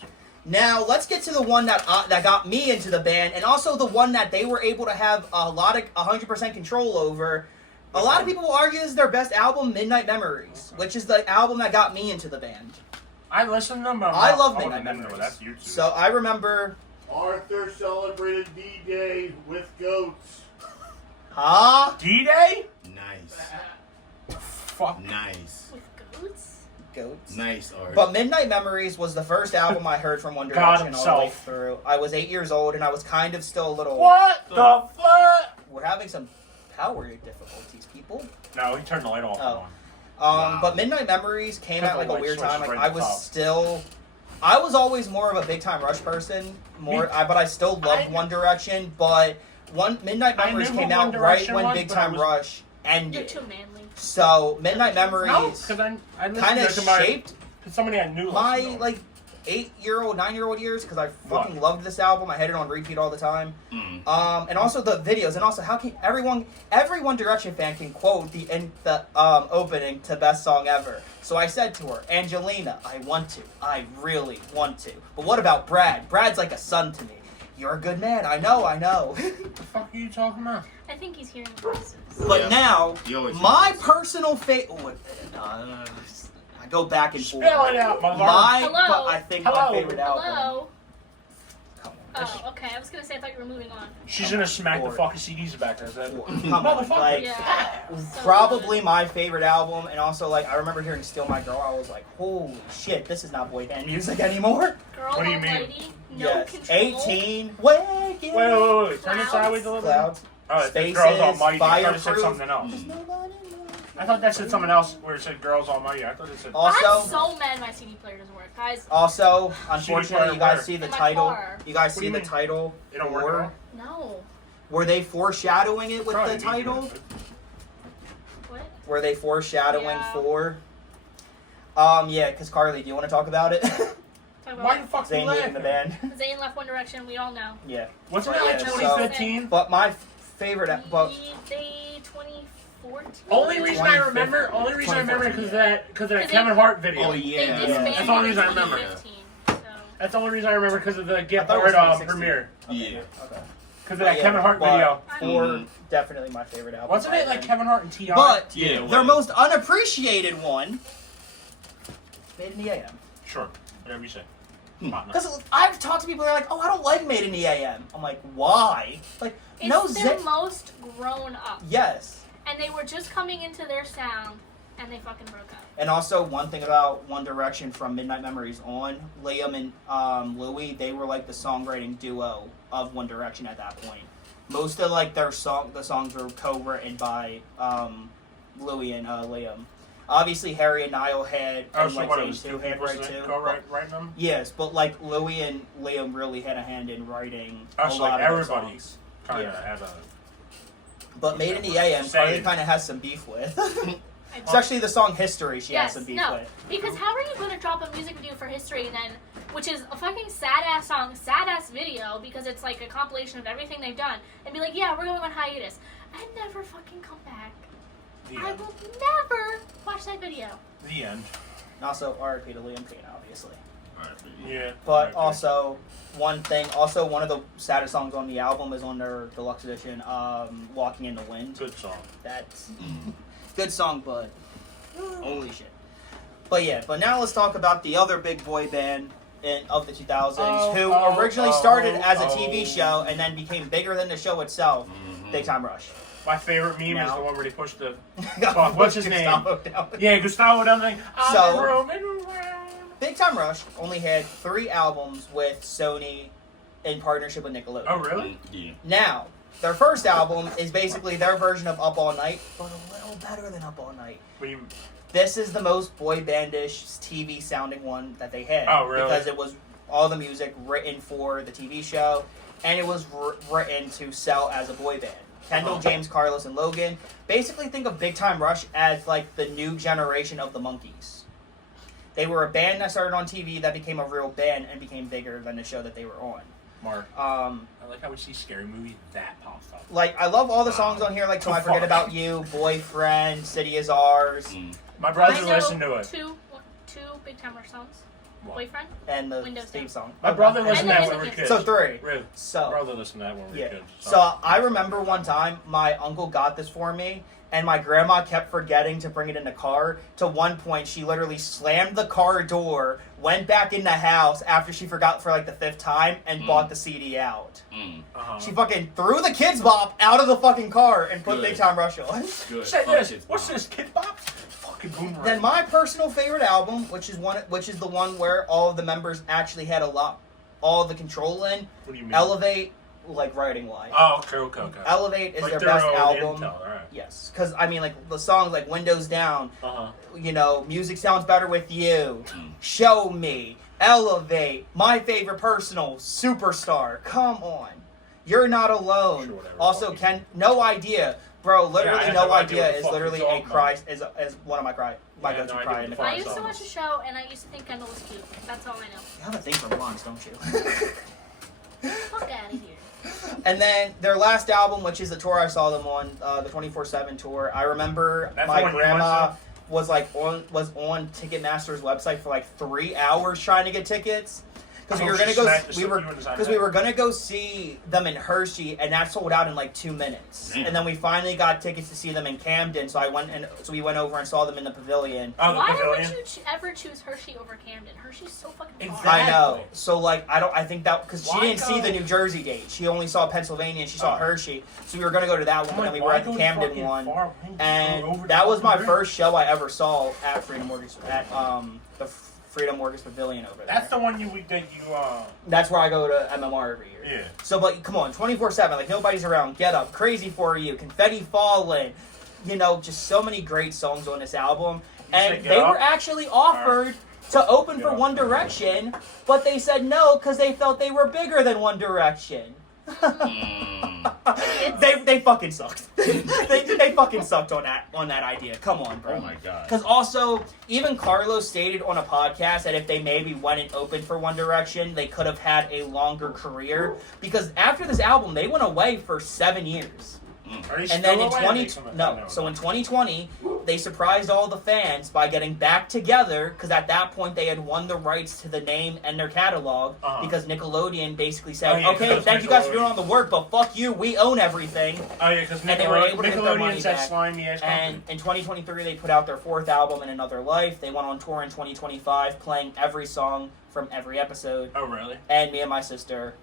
Now let's get to the one that got me into the band, and also the one that they were able to have 100% control over. A lot of people will argue this is their best album, Midnight Memories, which is the album that got me into the band. I listen to them, but I love I Midnight wouldn't know Memories. that's YouTube. So I remember. Arthur celebrated D-Day with goats. Huh? D-Day? Nice. Fuck. Nice. With goats? Goats. Nice, Art. But Midnight Memories was the first album I heard from One God Direction all the way himself. through. I was 8 years old, and I was kind of still a little... What the fuck? We're having some power difficulties, people. No, he turned the light off. Oh. On. But Midnight Memories came Cut at the like a light weird switch time. Like right I at the was top. still... I was always more of a Big Time Rush person, but I still loved One Direction, but Midnight I Memories knew came what out One right Direction when was, Big but I Time was- Rush You're ended. too manly. So Midnight No, Memories because I listened kind to of it to my... shaped Because somebody I knew my listened to it. like 8-year-old, 9-year-old years because I fucking What? loved this album. I had it on repeat all the time. And also the videos, and also how can every One Direction fan can quote the opening to Best Song Ever. So I said to her, Angelina, I really want to. But what about Brad? Brad's like a son to me. You're a good man. I know. What the fuck are you talking about? I think he's hearing voices. But Yeah. now, You always my do. personal favorite. I go back and forth. Spell it out, mother. But Hello? I think Hello? my favorite album. Hello? Come on. Oh, okay. I was gonna say I thought you were moving on. She's gonna smack the Or- fucking CDs back. Is that? Come on, like Yeah. So probably good. my favorite album, and also like I remember hearing "Steal My Girl." I was like, "Holy shit, this is not boy band music anymore." Girl What do you mean? Almighty, no Yes, control. 18. Wait. Wait. Turn it Clouds. sideways a little bit. Clouds. Oh, it said Spaces, Girls Almighty. I thought it said Fireproof. something else. I thought that said something else where it said Girls Almighty. I thought it said... I'm Also, so mad my CD player doesn't work, guys. unfortunately, you guys see the In my title. car. You guys What do see you the mean? title. It don't work at all? No. Were they foreshadowing it with Probably the me title? doing it. What? Were they foreshadowing Yeah. for? Yeah, because Carleigh, do you want to talk about it? Talk Why about the fuck you Zayn leaving laughing? the band. Zayn left One Direction. We all know. Yeah. Wasn't But that like yeah, so- 2015? But my favorite, but They 2014. Only reason I 2015. remember because of that 'Cause Kevin they- Hart video. Oh, They yeah. disbanded That's the only in reason I remember. 2015. So. That's the only reason I remember because of the Get thought it was Bored 2016. premiere. Yeah. okay. Because of that Kevin Hart but video. For definitely my favorite album. Wasn't by it like them. Kevin Hart and T.I.? But Yeah, it their was. most unappreciated one, Made in the AM. Sure. Whatever you say. Because I've talked to people that are like, oh, I don't like Made in the AM. I'm like, why? Like, It's no, their most grown up. Yes. And they were just coming into their sound, and they fucking broke up. And also, one thing about One Direction from Midnight Memories on, Liam and Louis, they were like the songwriting duo of One Direction at that point. Most of like the songs were co-written by Louis and Liam. Obviously, Harry and Niall had Oh, and so like what, it Zayn was too two had people right that too. go write them? Yes, but like Louis and Liam really had a hand in writing Oh, a so lot like of the everybody songs. kind of Yeah. had a... But Made in the AM, Same. Carleigh kind of has some beef with. I- Especially the song History, she has Yes, some beef no. with. Because how are you going to drop a music video for History and then, which is a fucking sad-ass song, sad-ass video, because it's like a compilation of everything they've done, and be like, yeah, we're going on hiatus. And never fucking come back. The I end. will never watch that video. The end. And also, R.I.P. to Liam Payne, obviously. Yeah. But Okay. also, one of the saddest songs on the album is on their deluxe edition, Walking in the Wind. Good song. That's good song, but holy shit. But yeah, but now let's talk about the other big boy band of the 2000s who originally started as a TV show and then became bigger than the show itself, Big Time Rush. My favorite meme is Now. the one where they push the... Fuck, what's his name? Yeah, Gustavo down there. So- Roaming around. Big Time Rush only had 3 albums with Sony in partnership with Nickelodeon. Oh, really? Yeah. Now, their first album is basically their version of Up All Night, but a little better than Up All Night. What do you... This is the most boy bandish TV sounding one that they had. Oh, really? Because it was all the music written for the TV show, and it was written to sell as a boy band. Kendall, James, Carlos, and Logan. Basically, think of Big Time Rush as like the new generation of the Monkees. They were a band that started on TV that became a real band and became bigger than the show that they were on. Mark. I like how we see scary movies that pops up. Like, I love all the songs on here, like Till I Forget About You, Boyfriend, City Is Ours. My brothers I know listen to it. two Big Time Rush songs. Boyfriend? and the Windows theme Down. song. My brother listened to that And when we were music kids. So 3. Riv, So my brother listened to that when we were yeah. kids. So I remember one time my uncle got this for me, and my grandma kept forgetting to bring it in the car. To one point, she literally slammed the car door, went back in the house after she forgot for like the 5th time, and bought the CD out. She fucking threw the Kids Bop out of the fucking car and put Good. Big Time Rush on. Good. Say Fuck this. Kids What's Bop. this? Kid Bop? Fucking boomerang. Then my personal favorite album, which is the one where all of the members actually had all the control in. What do you mean? Elevate, like writing wise. Oh, okay. Elevate is Like their their best own album. intel, alright. Yes, because I mean, like the songs like Windows Down, Uh-huh. Music Sounds Better With You, Show Me, Elevate, My Favorite Personal, Superstar. Come on, You're Not Alone. Sure, whatever, Also, fuck can No Idea, bro. Literally, I have No no idea what Idea the is fuck literally you're a talking cry about. is one of my I have go-to no idea cry what in the the car. I fuck used to songs. watch a show and I used to think Kendall was cute. That's all I know. You have a thing for blondes, don't you? Fuck out of here. And then their last album, which is the tour I saw them on, the 24/7 tour. I remember That's the my one you grandma went was on Ticketmaster's website for like 3 hours trying to get tickets because we Oh, were she gonna go. smacked the We shit were you in the side because of we the were gonna go see them in Hershey, and that sold out in like 2 minutes. Damn. And then we finally got tickets to see them in Camden, so we went over and saw them in the pavilion. Oh, the Why pavilion? would you ever choose Hershey over Camden? Hershey's so fucking far. Exactly. I know. So like I think that because she Why didn't see go- the New Jersey date. She only saw Pennsylvania and she saw Oh. Hershey. So we were gonna go to that one, I'm but then like, we why were at the go Camden fucking one. far? Why don't you go And over that the was my fucking first show I ever saw at Freedom Mortgage the Freedom Mortgage Pavilion over there. That's the one you. That's where I go to MMR every year. Yeah. So, but come on, 24/7, like nobody's around. Get Up, Crazy for You, Confetti Falling, just so many great songs on this album. say And Get they Up? were actually offered to open Get for Up. One Direction, but they said no because they felt they were bigger than One Direction. They fucking sucked. they fucking sucked on that idea. Come on, bro. Oh my god. Because also, even Carlos stated on a podcast that if they maybe went and opened for One Direction, they could have had a longer career. Because after this album, they went away for 7 years. Are they And still then in away? so in 2020, they surprised all the fans by getting back together because at that point they had won the rights to the name and their catalog because Nickelodeon basically said, Oh, yeah, okay, thank you guys for doing all the work, but fuck you, we own everything. Oh yeah, because And they were able to get their money Nickelodeon's that back. slimy ass And in 2023, they put out their 4th album, In Another Life. They went on tour in 2025, playing every song from every episode. Oh really? And me and my sister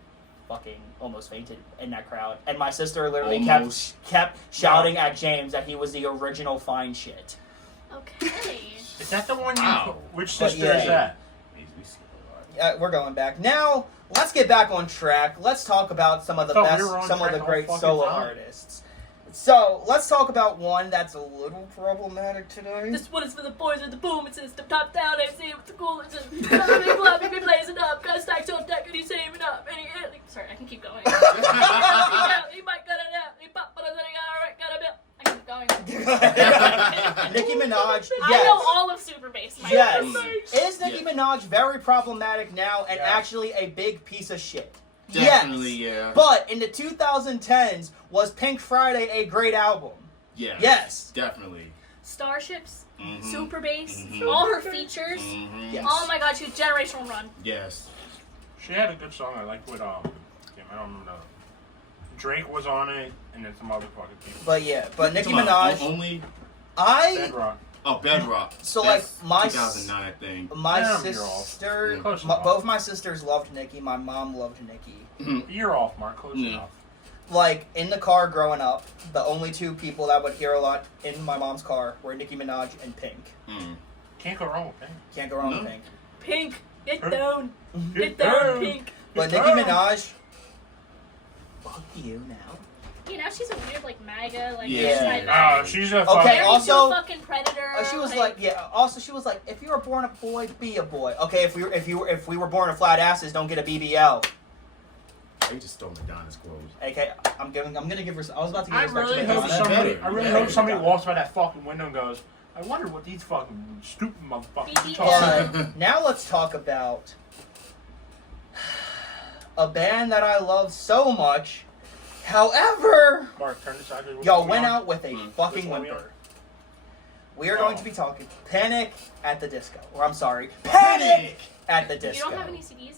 fucking almost fainted in that crowd. And my sister literally Almost. kept shouting at James that he was the original fine shit. Okay. Is that the one you? Wow. Which But sister yeah. is that? Makes me skip a lot. We're going back. Now, let's get back on track. Let's talk about some of the Thought we best, were on some of track the the great whole fucking solo time. artists. So, let's talk about one that's a little problematic today. This one is for the boys with the boom system. Top down, I see it with the cool. It's just big club, be blazing up. Got stacks on deck and he's saving up. And sorry, I can keep going. He might got it out. He popped, but I said he got alright, got a bill. I can keep going. Nicki Minaj, yes. I know all of Super Bass. My Yes. goodness. Is Nicki Minaj very problematic now and Yes. actually a big piece of shit? Definitely, Yes. yeah. But in the 2010s, was Pink Friday a great album? Yeah. Yes. Definitely. Starships, Mhm. Super Bass, Mhm. all her features. Mm-hmm. Yes. Oh my god, she was generational run. Yes. She had a good song. I liked with I don't remember. Drake was on it, and then some other fucking people. But yeah, but Nicki Come on, Minaj, Only. Bedrock. Oh, Bedrock. So, That's like, my 2009, I think. my Damn, you're off. sister, Close enough. both my sisters loved Nicki. My mom loved Nicki. You're off, Mark. Close Yeah. enough. Like, in the car growing up, the only two people that would hear a lot in my mom's car were Nicki Minaj and Pink. Mm. Can't go wrong with Pink. Can't go wrong No. with Pink. Pink, get Her- down. Mm-hmm. Get down, Pink. But Get Nicki down. Minaj, fuck you now. You know, she's a weird, like, MAGA, like, Yeah. anti-vax. She's a Okay, fucking. Married also- to a fucking predator. She was like, yeah. Also, she was like, if you were born a boy, be a boy. Okay, if we were born a flat asses, don't get a BBL. They just stole Madonna's quote. Okay, I'm gonna give her. I was about to give I respect really to hope Madonna. somebody. better. I really Yeah. hope somebody walks by that fucking window and goes, "I wonder what these fucking stupid motherfuckers are BBL. talking about." But now let's talk about a band that I love so much. However, Mark, turn this side. y'all went out with a Mm. fucking Which one we whimper. We are going to be talking Panic at the Disco. Or I'm sorry, Panic at the Disco. You don't have any CDs?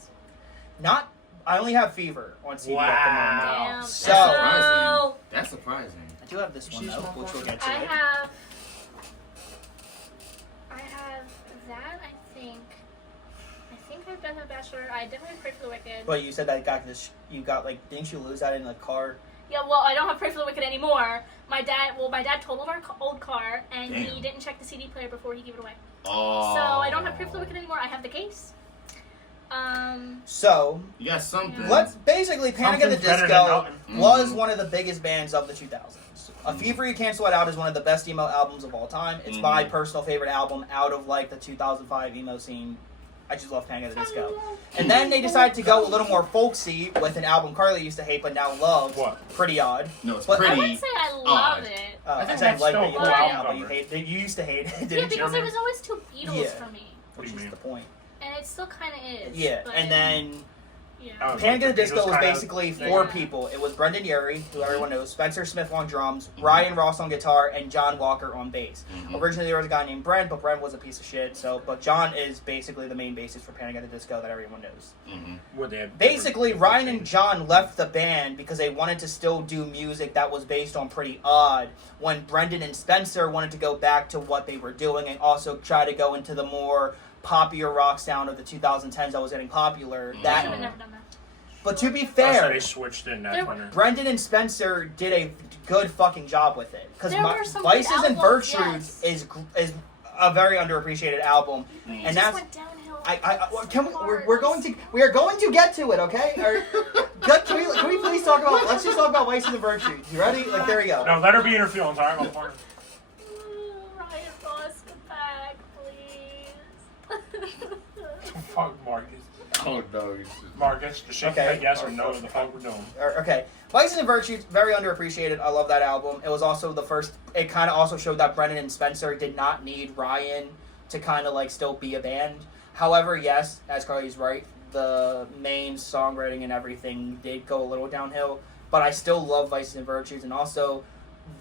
Not. I only have Fever on CD at the moment. Damn. So That's surprising. I do have this one though, which we'll get to. I have that. I think I've done the Bachelor. I definitely Pray for the Wicked. But you said that you got like, didn't you lose that in the car? Yeah, well, I don't have Pray for the Wicked anymore. My dad totaled our old car, and he didn't check the CD player before he gave it away. Oh. So I don't have Pray for the Wicked anymore. I have the case. So You got something. let's basically Panic at the Something's better Disco than nothing. was one of the biggest bands of the 2000s. A Fever You Cancel It Out is one of the best emo albums of all time. It's my personal favorite album out of like the 2005 emo scene. I just love Panic at the Disco. And then they decided to go a little more folksy with an album Carleigh used to hate but now loves. What? Pretty Odd. No, it's But- I pretty. wouldn't say I love odd. it. I think said that's like still that you a like cool it now, but album. you used to hate it, Yeah, didn't you? because it was always too Beatles Yeah. for me. Which What do is you the point. And it still kind of is. Yeah, but, and then yeah. Oh, Panic at the like the Disco Beatles was kinda basically thing. four Yeah. people. It was Brendan Urie, who everyone knows, Spencer Smith on drums, Ryan Ross on guitar, and John Walker on bass. Originally there was a guy named Brent, but Brent was a piece of shit. But John is basically the main bassist for Panic at the Disco that everyone knows. What they had Basically, different- Ryan and John left the band because they wanted to still do music that was based on Pretty Odd, when Brendan and Spencer wanted to go back to what they were doing and also try to go into the more poppier rock sound of the 2010s that was getting popular. I should That, have never done that. but to be Oh, so fair, they switched in that There- winter. Brendan and Spencer did a good fucking job with it, because There were some Vices good and albums, Virtues yes. is a very underappreciated album, It and just that's went downhill. we are going to get to it, okay? Can we please talk about? Let's just talk about Vices and Virtues. You ready? Like, there we go. No, let her be in her feelings. All right, go for it. Ryan Ross, come back, please. Fuck Marcus. Oh no. Marcus, just shake Okay. your head yes or no to the fuck we're doing. Okay, Vices and Virtues, very underappreciated. I love that album. It was also the first. It kind of also showed that Brendan and Spencer did not need Ryan to kind of like still be a band. However, yes, as Carleigh's right, the main songwriting and everything did go a little downhill. But I still love Vices and Virtues, and also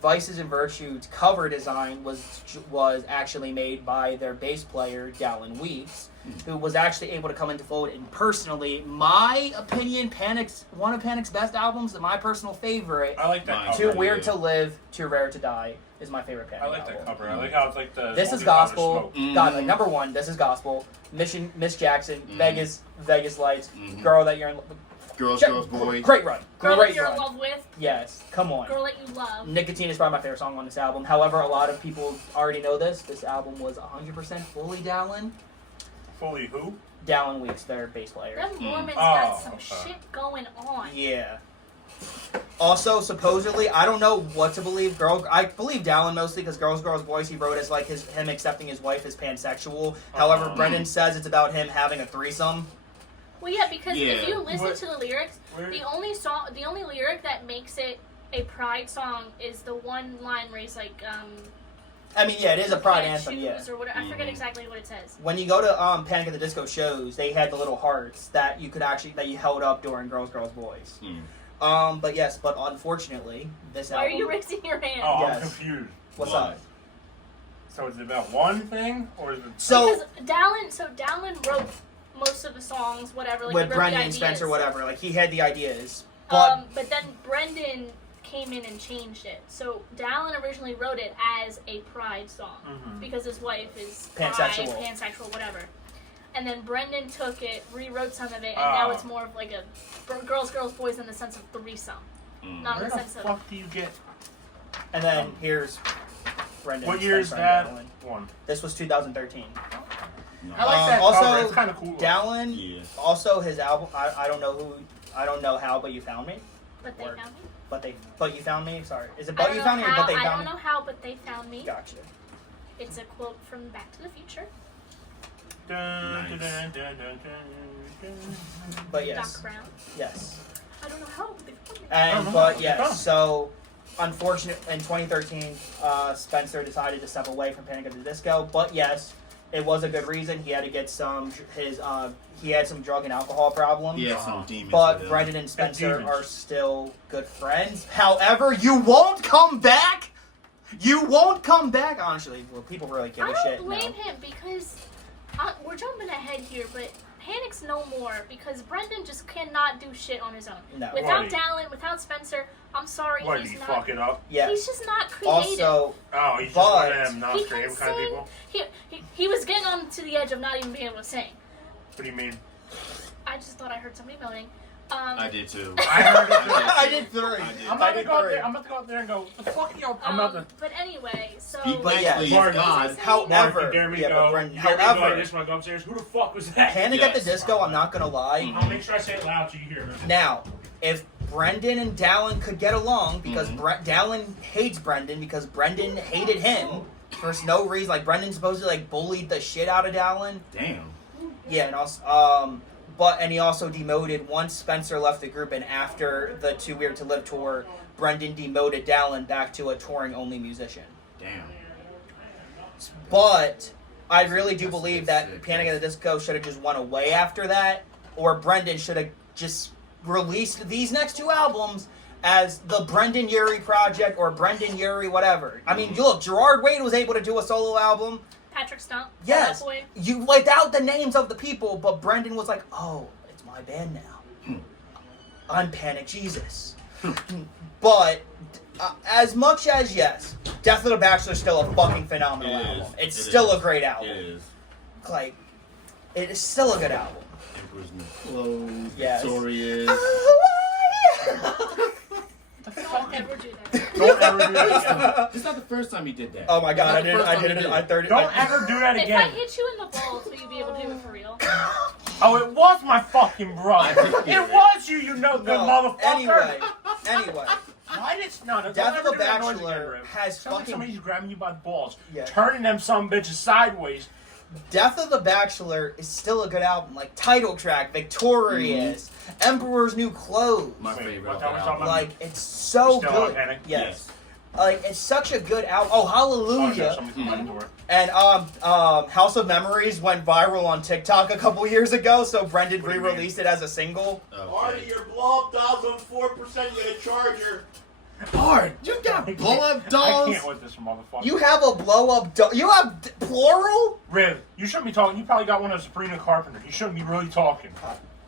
Vices and Virtues cover design was actually made by their bass player Dallin Weeks, who was actually able to come into fold. And personally, my opinion, one of Panic's best albums, and my personal favorite, I like that Mine. cover. Too Weird to Live, Too Rare to Die, is my favorite Panic I like album. that cover. I like how it's like the. This is smoke out of gospel. smoke. God, like number one, this is gospel. Miss Jackson, Vegas Lights, Mhm. Girl That You're in. Girls, Check- girls, boys. Great run. Girl that Great you're in run. love with, Yes, come on. girl that you love. Nicotine is probably my favorite song on this album. However, a lot of people already know this. This album was 100% fully Dallin. Fully who? Dallin Weeks, their bass player. Them Mormons Oh, got some okay. shit going on. Yeah. Also, supposedly, I don't know what to believe. I believe Dallin mostly because Girls, Boys, he wrote as like him accepting his wife as pansexual. However, Brendan says it's about him having a threesome. Well, yeah, because Yeah. if you listen What- to the lyrics, Where- the only lyric that makes it a pride song is the one line where he's like, I mean, yeah, it is a pride can't anthem, yeah. choose or whatever. I forget Mhm. exactly what it says. When you go to Panic at the Disco shows, they had the little hearts that you held up during Girls, Boys. But unfortunately, this Why are album. you raising your hand? Oh, Yes. I'm confused. What's Why? up? So is it about one thing or is it? So Because Dallin wrote most of the songs, whatever. Like, with he wrote Brendan the and Spencer, ideas. whatever, like he had the ideas, but But then Brendan came in and changed it. So Dallin originally wrote it as a pride song Mhm. because his wife is Pansexual. pansexual, whatever. And then Brendan took it, rewrote some of it, and now Oh. it's more of like a girls, boys in the sense of threesome, not in Where the the sense of. fuck do you get? and then here's Brendan. What year is Spencer, that and Dallin. one? This was 2013. I like that also, cover. It's kind of cool. Dallin, Yeah. also his album. I don't know how, but you found me. But they Word. found me. But you found me. Sorry, is it I but don't you know found me or how. but they I found don't me? know how, but they found me. Gotcha. It's a quote from Back to the Future. Dun, Nice. dun, dun, dun, dun, dun. But yes, Doc Brown. yes. I don't know how, but they found me. And but yes, so unfortunate in 2013, Spencer decided to step away from Panic at the Disco. But yes, it was a good reason. He had to get he had some drug and alcohol problems. Yeah, some demons. But with Brendan and Spencer demons. are still good friends. However, you won't come back. You won't come back. Honestly, well, people really give I a don't shit. blame now. him because we're jumping ahead here, but Panic's no more because Brendan just cannot do shit on his own. No. Without Why? Dallin, without Spencer, I'm sorry, What, he's did he not. fuck it up? Yes. He's just not creative. Also, Oh, he's just But- one of them he non-creative can kind of sing. people? He was getting on to the edge of not even being able to sing. What do you mean? I just thought I heard somebody moaning. I did too. I heard it. I did 3. I'm about to go out there. I'm about to go out there and go. The fuck you? I'm about to. But anyway, so Speak But back, yeah, please, Mark, God. However, Mark, you dare me to yeah, go. but Brendan, You dare me to go like however, this when I go upstairs. Who the fuck was that? Panic at the Yes. Disco, I'm not gonna lie. I'll make sure I say it loud so you hear me. Now, if Brendan and Dallin could get along, because Dallin hates Brendan because Brendan hated him for no reason. Like Brendan supposedly like bullied the shit out of Dallin. Damn. Yeah, and also and he also demoted once Spencer left the group, and after the Too Weird to Live tour, Brendan demoted Dallin back to a touring only musician. Damn. But I really do believe that sick. Panic at the Disco should have just went away after that, or Brendan should have just released these next 2 albums as the Brendan Urie project or Brendan Urie whatever. I mean, look, Gerard Wade was able to do a solo album. Patrick Stump. Yes, Fall Out Boy. you without the names of the people, but Brendan was like, "Oh, it's my band now. I'm Panic Jesus." But as much as yes, Death of the Bachelor is still a fucking phenomenal It is. album. It's It still is. a great album. It is. Like, it is still a good album. Emperor's New Clothes. Yes. Victorious. Don't ever do that. Don't ever do that again. It's not the first time he did that. Oh my god, I It's did not the it. I first did time it. he I did third. Don't ever do that If I again. hit you in the balls, will you be able to do it for real? Oh, it was my fucking brother. It was you, you no good No. motherfucker. Anyway, Why did no? Don't Death of ever the do that noise Bachelor again, Riv. has Sounds like fucking somebody's grabbing you by the balls, Yeah. turning them some bitches sideways. Death of the Bachelor is still a good album. Like title track, Victorious, Emperor's New Clothes. My Wait, favorite. what of that the was album. talking Like it's so Still on good. Panic? Yes. Like it's such a good album. Oh, Hallelujah! Somebody's behind the door. And House of Memories went viral on TikTok a couple years ago, so Brendan What do you re-released it as a single. Okay. your blow up dolls on 4%, you get a charger. Art, you got blow up I dolls. can't with this motherfucker. You have a blow-up doll. You have plural? Riv, you shouldn't be talking. You probably got one of Sabrina Carpenter. You shouldn't be really talking.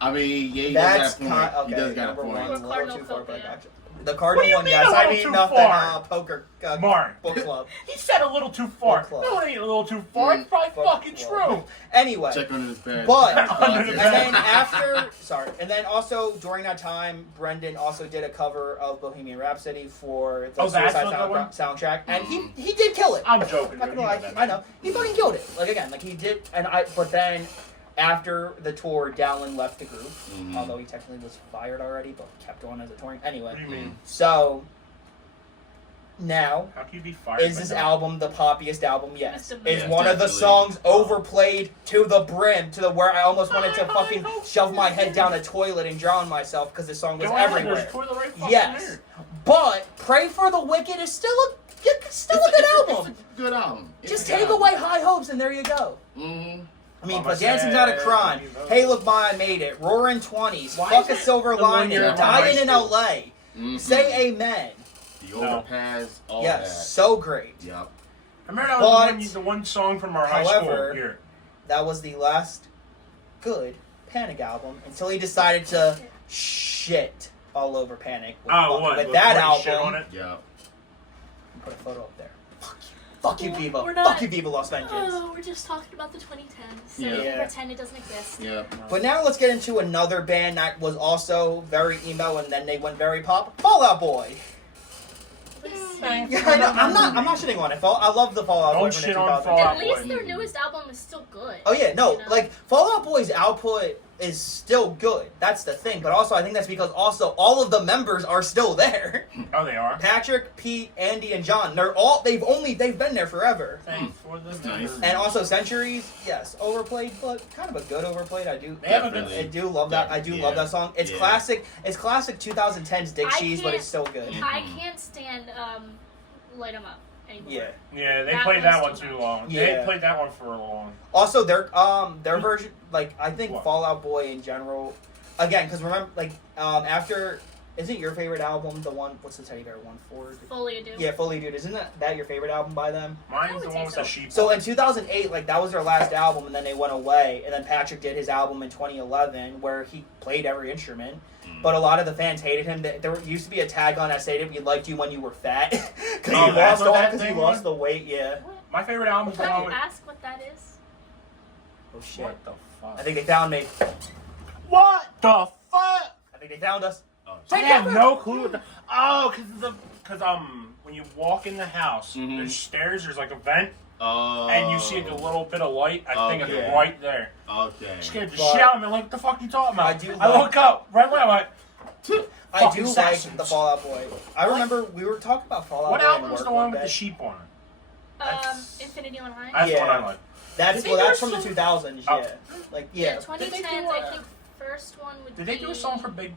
I mean, yeah, he That's does got a point. okay. He does got a Number point. one, a little Cardinal too far, Coke, but I yeah. gotcha. The Cardinal do you one, mean yes. a I little mean too nothing. far? Poker Mark. book club. He said a little too far. Book club. No, it ain't a little too far. It's probably Book fucking club. true. Anyway, Check under his bed. but Under the and bed. then after, and then also during that time, Brendan also did a cover of Bohemian Rhapsody for the Oh, that's Suicide what that one? soundtrack, and he did kill it. I'm joking. Not Riv. gonna You lie, know that, I man. know he fucking killed it. Like again, like he did, but then after the tour, Dallin left the group, although he technically was fired already, but kept on as a touring. Anyway, What do you mean? so now How can you be fired? is by this that? album the poppiest album? Yes. Mr. Is Yeah, one of the definitely. songs overplayed to the brim, to the where I almost wanted to fucking shove my head down a toilet and drown myself because this song was Go ahead, everywhere. there's toilet right fucking Yes, there. but "Pray for the Wicked" is still a good It's album. a good album. It's Just a good take album. away High Hopes and there you go. Mm-hmm. I mean, Mama but Dancing's Not a said, Crime. you know. Hey, Look, Ma, I Made It. Roaring 20s. Why Fuck is a it Silver the one Lining. year of Dying high in school? LA. Mm-hmm. Say Amen. The Overpass, all Yes, so great. that. Yep. I remember that But- was the one song from our high However, school year. That was the last good Panic album until he decided to shit all over Panic. Oh, what? With With that putting shit album. on it? Yep. Put a photo up there. Fuck you, Viva. We're not- Fuck you, Viva Los Vengeance. Oh, we're just talking about the 2010s, so Yeah. we can Yeah. pretend it doesn't exist. Yep. But now let's get into another band that was also very emo and then they went very pop. Fall Out Boy. Listen, Yeah, I know. I'm not shitting on it. I love the Fall Out Boy. Don't from shit the on 2000s. Fall At Out least Boy. their newest album is still good. Oh yeah, no, You know? like Fall Out Boy's output is still good. That's the thing. But also, I think that's because also all of the members are still there. Oh, they are. Patrick, Pete, Andy, and John. They've been there forever. Thanks for the That's nice. And also Centuries, yes, overplayed, but kind of a good overplayed. I do. They have a good- Definitely. I do love that. I do love that song. It's Yeah. classic. It's classic 2010s Dick I Cheese, but can't- it's still good. I can't stand Light 'Em Up anymore. Yeah. Yeah, they That played that one one's too too much. long. Yeah. They played that one for a long. Also, their version, like I think What? Fall Out Boy in general, again, because remember, like after Isn't your favorite album the one? What's the teddy bear one? Ford. Fully do. Yeah, Fully Dude. Isn't that your favorite album by them? Mine's the one with the sheep. So in 2008, like that was their last album, and then they went away. And then Patrick did his album in 2011, where he played every instrument. But a lot of the fans hated him. There used to be a tagline that said, "We liked you when you were fat," because he lost the weight. Yeah. What? My favorite album is the Can one you with... ask what that is? Oh shit! What the fuck? I think they found me. What the fuck? I think they found us. I have no clue. What the... Oh, because when you walk in the house, there's stairs. There's like a vent, and you see like a little bit of light. I think it's right there. Okay. Scared the shit out of me. Like, what the fuck you talking about? I woke up right away. I went. I do like assassins. the Fall Out Boy. I remember we were talking about Fall Out What Boy. album was the one with the sheep on it? Infinity on High. That's what I like. That's from the 2000s. Oh. Yeah, like Yeah, yeah. 2010s. I think first one would Did be. they do a song for Big?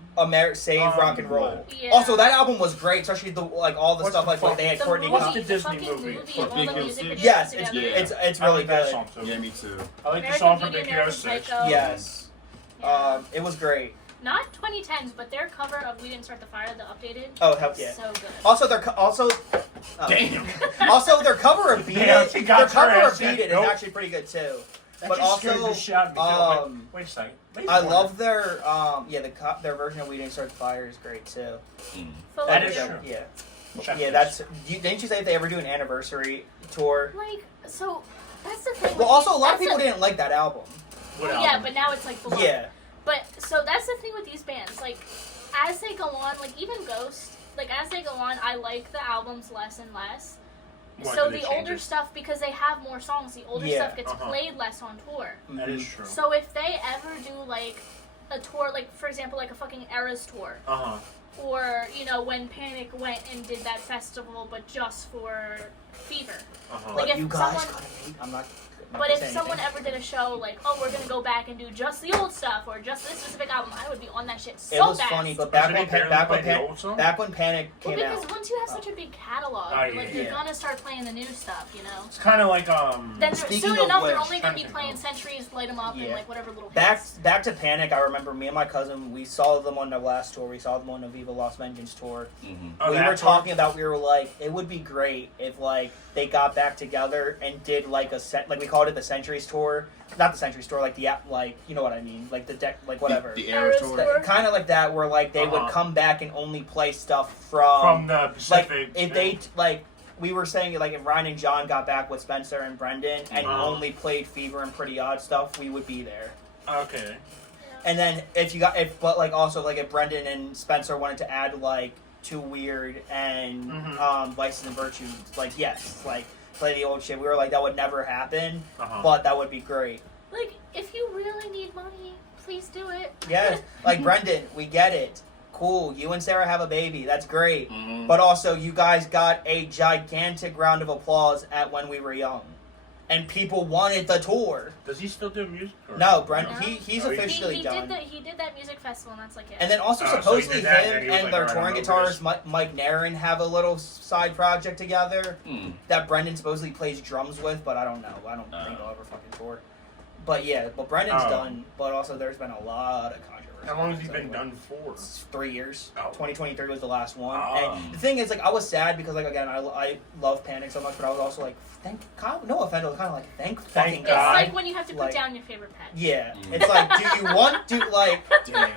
Save Rock and Roll. Yeah. Also, that album was great, especially all the What's stuff the like when they had The Courtney. movie, What's the the Disney fucking movie? movie and all the Big music Hill videos Yes, together. it's I really like that good. song too. Yeah, me too. I like the American song from Beauty, Big Hero American 6. Psycho. Yes. Yeah. It was great. Not 2010s, but their cover of "We Didn't Start the Fire," the updated. Oh hell yeah! So good. Also, Damn. Also, their cover of Beat Damn, It. she got Their your cover ass of Beat yet. It is Nope. actually pretty good too. That But just scared also, the shit out of me. Wait a second. I love their their version of "We Didn't Start the Fire" is great too. Fully That do. is true. Yeah. Check Yeah, this. didn't you say if they ever do an anniversary tour? Like, so that's the thing. Well, with also a these- lot of that's people didn't like that album. What Yeah, album? but now it's like below. Yeah. But so that's the thing with these bands. Like, as they go on, like even Ghost, like as they go on, I like the albums less and less. What, So do they the change older it? stuff, because they have more songs, the older Yeah. stuff gets played less on tour. That is true. So if they ever do like a tour, like for example, like a fucking Eras tour, or when Panic went and did that festival, but just for Fever. Like But if you guys someone, gotta hate. I'm not. but if someone ever did a show like, oh, we're gonna go back and do just the old stuff or just this specific album, I would be on that shit so It was fast. funny, but Doesn't it barely play the old song? back when Panic Well, came because out. once you have such a big catalog, Oh, like yeah. you're gonna start playing the new stuff, It's kind of like Then Speaking soon of enough, which, they're only gonna trying be to playing think Centuries, Light 'Em Up, and Yeah. like whatever little Back hits. to Panic. I remember me and my cousin. We saw them on the last tour. We saw them on the Viva Las Vengeance tour. Oh, we that were tour? talking about. We were like, it would be great if like they got back together and did like like we called it the Centuries tour. Not the Centuries tour, like you know what I mean, like the deck, like whatever. The Eras tour. Kind of like that, where like they would come back and only play stuff from the like Pacific. if they like we were saying like if Ryan and John got back with Spencer and Brendan and only played Fever and Pretty Odd Stuff, we would be there. Okay. And then if Brendan and Spencer wanted to add like Too Weird and Vices and Virtues, like yes, like play the old shit. We were like that would never happen, but that would be great. Like, if you really need money, please do it. Yes, like Brendan, we get it. Cool, you and Sarah have a baby. That's great. But also, you guys got a gigantic round of applause at When We Were Young. And people wanted the tour. Does he still do music? Or? No, Brendan, No. he's Oh, officially He done. did that music festival, and that's like it. And then also So he supposedly did that, and him he was and like, their "Alright, touring I'm over this." guitarist Mike Nairn have a little side project together that Brendan supposedly plays drums with, but I don't know. I don't think they'll ever fucking tour. But yeah, but Brendan's done. But also there's been a lot of controversy. How long has he been done for? 3 years. Oh. 2023 was the last one. Oh. And the thing is, like, I was sad because, like, again, I love Panic so much, but I was also like, no offense, I was kind of like, thank fucking It's God. like when you have to put Like- down your favorite pet. Yeah, it's like, do you want to, like, Damn.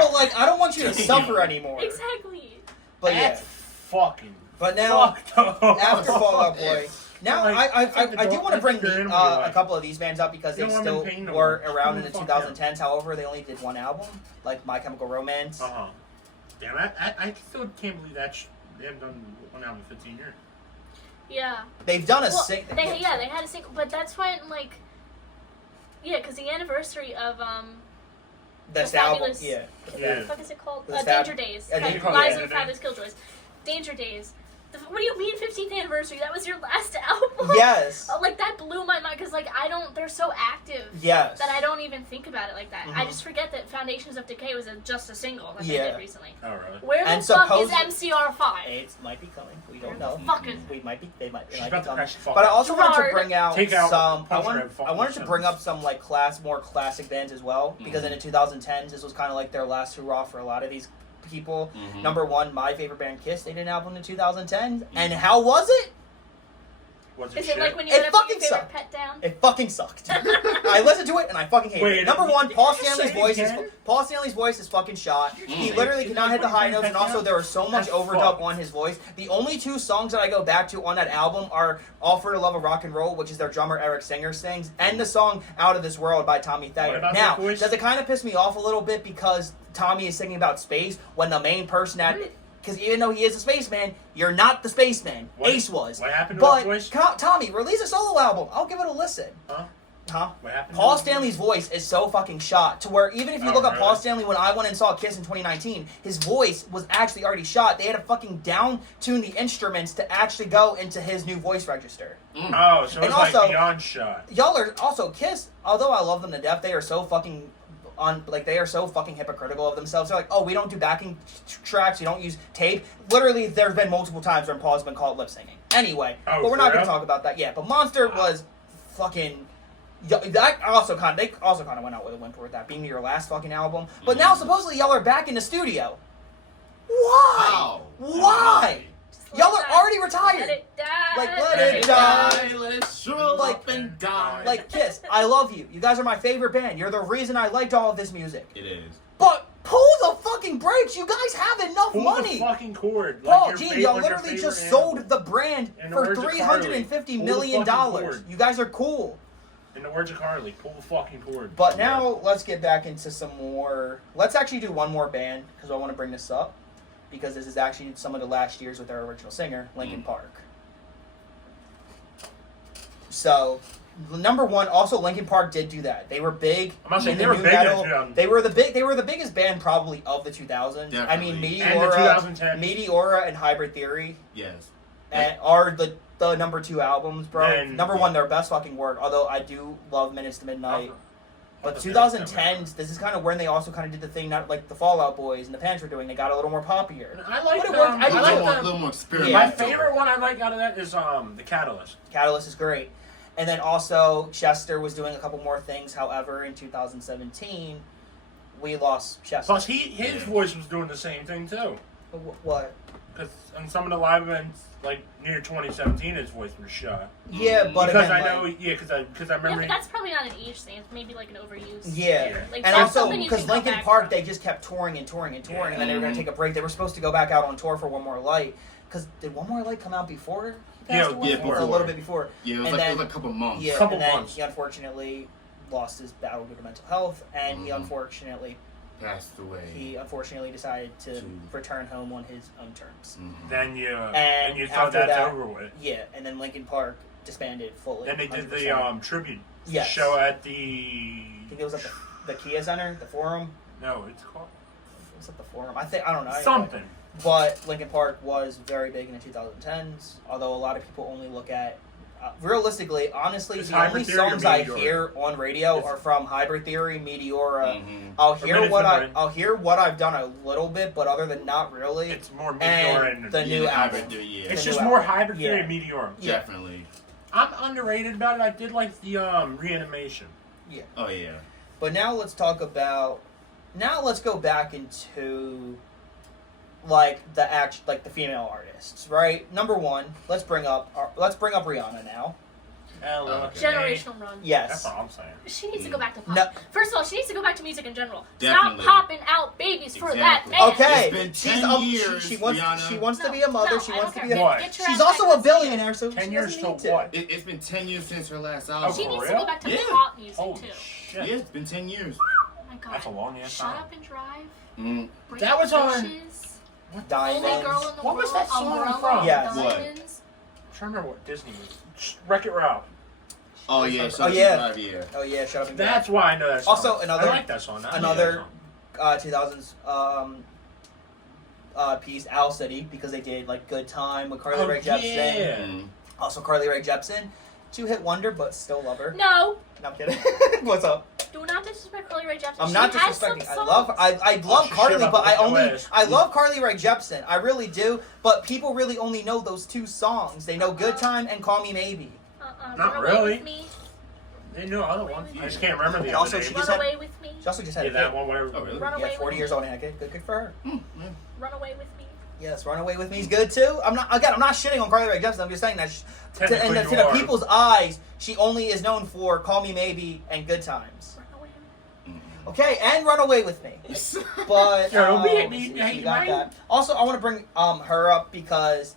cool, but, like, I don't want you to suffer anymore. Exactly. But yeah, That's fucking. but now, fucked up. after Fall Out Boy, now Like, I do want to bring they're in a couple of these bands up because You they don't still want them paying no were more. around in the Fuck 2010s. However, they only did one album, like My Chemical Romance. Damn, I still can't believe that they haven't done one album in 15 years. Yeah. They've done a Well, single. they had a single, but that's when like, yeah, because the anniversary of This the album, Fabulous- yeah. Yeah. what the fuck is it called? The Danger Days. Danger Days. Lives Yeah. of Fabulous Killjoys. Danger Days. What do you mean 15th anniversary? That was your last album? Yes. Like that blew my mind because like they're so active. Yes. That I don't even think about it like that. I just forget that Foundations of Decay was just a single that they Yeah. did recently. Oh, really? Where the And fuck is suppose- MCR5? It might be coming. We Where don't the know. fuck is We might be. They might. It She's might about be to coming. crash the fuck. But I also wanted to Gerard. bring out Take out some. I Punch wanted. Red fucking I wanted to bring up sentence. some like more classic bands as well because in the 2010s this was kind of like their last hurrah for a lot of these people. Mm-hmm. Number one, my favorite band, Kiss, they did an album in 2010, and how was it? Was Is shit? it like when you It went up with fucking your favorite sucked. pet down? It fucking sucked. I listened to it and I fucking hated Wait, it. Number did one, you Paul just Stanley's say it voice again? is fucking shot. He Mm. literally Is cannot that hit the what you high think notes, and that's also now? there was so much That's overdub fucked. on his voice. The only two songs that I go back to on that album are "All for the Love of Rock and Roll," which is their drummer Eric Singer sings, and the song "Out of This World" by Tommy What Thayer. about Now, that voice? does it kind of piss me off a little bit because Tommy is singing about space when the main person at because even though he is a spaceman, you're not the spaceman. What- Ace was. what happened to but his voice? Tommy, release a solo album. I'll give it a listen. Huh? What happened? Paul to his Stanley's voice is so fucking shot to where even if you Oh, look up really? Paul Stanley when I went and saw Kiss in 2019, his voice was actually already shot. They had to fucking down tune the instruments to actually go into his new voice register. Oh, so And it's also- like beyond shot. Y'all are also Kiss, although I love them to death, they are so fucking they are so fucking hypocritical of themselves. They're like, oh, we don't do backing tracks, we don't use tape. Literally, there's been multiple times when Paul's been called lip singing. Anyway, Oh, but we're not for going to real? talk about that yet. But Monster was fucking. That also kind of they also kind of went out with a whimper with that being your last fucking album. But now supposedly y'all are back in the studio. Why? How? Why? Just let Y'all it are die. already Let retired. it die. Like, let Let it it die. die, let it shrivel Like- up and die. Like Kiss, I love you. You guys are my favorite band. You're the reason I liked all of this music. It is. But pull the fucking brakes. You guys have enough Pull money. the fucking cord. Paul, your Gene, favorite- y'all like your literally favorite just animal. sold the brand In the for words of $350 Carleigh, million. pull the fucking cord. You guys are cool. In the words of Carleigh, pull the fucking cord. But now let's get back into some more. Let's actually do one more band because I want to bring this up because this is actually some of the last years with their original singer, Linkin Park. So, number one, also Linkin Park did do that. They were big. I'm not saying in they the were new big in metal. 2000. They were the biggest band probably of the 2000s. I mean, Definitely. And the Meteora, 2010s. Meteora, and Hybrid Theory Yes. are the number two albums, bro. And- Number one, their best fucking work. Although I do love Minutes to Midnight. But Okay. 2010s, this is kind of when they also kind of did the thing, not like the Fallout Boys and the Pants were doing. They got a little more poppier. I like But it them. worked. I I do like too. a little more experimental. Yeah. My favorite one I like out of that is the Catalyst. Catalyst is great. And then also Chester was doing a couple more things. However, in 2017, we lost Chester. Plus, his voice was doing the same thing too. What? Because on some of the live events, like near 2017, his voice was shot. Yeah, but Because again, I know, like, because I Yeah, remember. but that's probably not an age thing. It's maybe like an overuse. yeah. Like, And that's also, something you because can go Linkin back Park, from. they just kept touring and touring and touring, and then they were going Mhm. to take a break. They were supposed to go back out on tour for One More Light. Because did One More Light come out before? he Yeah, passed away? yeah, Or a before. little bit before. Yeah, it was And like then- a couple months. Yeah, Couple and then months. he unfortunately lost his battle due to mental health, and he Mhm. unfortunately Passed away. decided to To- return home on his own terms. Mhm. Then you And you thought after that's that- over with. Yeah, and then Linkin Park disbanded fully. Then they did 100%. the tribute Yes. show at I the. think it was at the Kia Center, the Forum. No, it's called Was it the Forum? I don't know. something. But Linkin Park was very big in the 2010s, although a lot of people only look at. Realistically, honestly, It's the only Hybrid Theory or songs I Meteora? hear on radio It's- are from Hybrid Theory, Meteora. Mhm. I'll Or hear Minutes what to Midnight. I'll hear what I've done a little bit, but other than not really. It's more And Meteor and the new Yeah, album. Hybrid Theory, yeah. It's the just new more album. Hybrid Theory Yeah. and Meteor. Yeah. Definitely. I'm underrated about it. I did like the reanimation. Oh yeah. But now let's talk about. Now let's go back into like the female artists, right? Number one, let's bring up Rihanna now. Hello. Okay. Generational run. That's Yes. all I'm saying. She needs to go back to pop. No. First of all, she needs to go back to music in general. Definitely. Stop popping out babies for that Exactly. man. Okay. It's been She's 10 years, she wants. Rihanna. She wants to be a mother. She I wants don't to be. care. A, What? Get your she's ass also back a to billionaire, so 10 she years doesn't till need to. what? It's been 10 years since her last She album. needs for to real? go back to Yeah. pop music Holy too. shit. Yeah, it's been 10 years. Oh my god. That's a long ass Shut time. up and drive. Mm. Break That was on- Wishes, Only Diamonds. girl in the What world. was that song Umbrella, from? Yes. What? Diamonds. I'm trying to remember what Disney was. Wreck-It Ralph. Oh yeah, Oh, yeah. yeah. Oh yeah, shut up and That's why I know that song. Also, another- I like that song. I like another- that song. 2000s piece, Owl City, because they did like Good Time with Carly Oh, Rae Jepsen. yeah. Mm. Also Carly Rae Jepsen, 2-hit wonder, but still love her. No, No, I'm kidding. What's up? do not disrespect Carly Rae Jepsen. I'm She not has some disrespecting. I songs. love her. I love she Carly, should but have I the love Carly Rae Jepsen. I really do. But people really only know those two songs. They know Good Time and Call Me Maybe. Not Run Away really. With Me. They knew other ones. I just can't remember the And other also name. she Run just had, away with me. she also just had Yeah, a that kid. one, whatever. Oh, really? Run away Yeah, 40 with years me. old and had a kid. Good for her. Run away with me. Yes, Run Away With Me is good too. I'm not shitting on Carleigh Rae Jepsen. I'm just saying that to Technically, the people's eyes, she only is known for Call Me Maybe and Good Times. Run away with me. Okay, and Run Away With Me. But You got that. Also, I want to bring her up because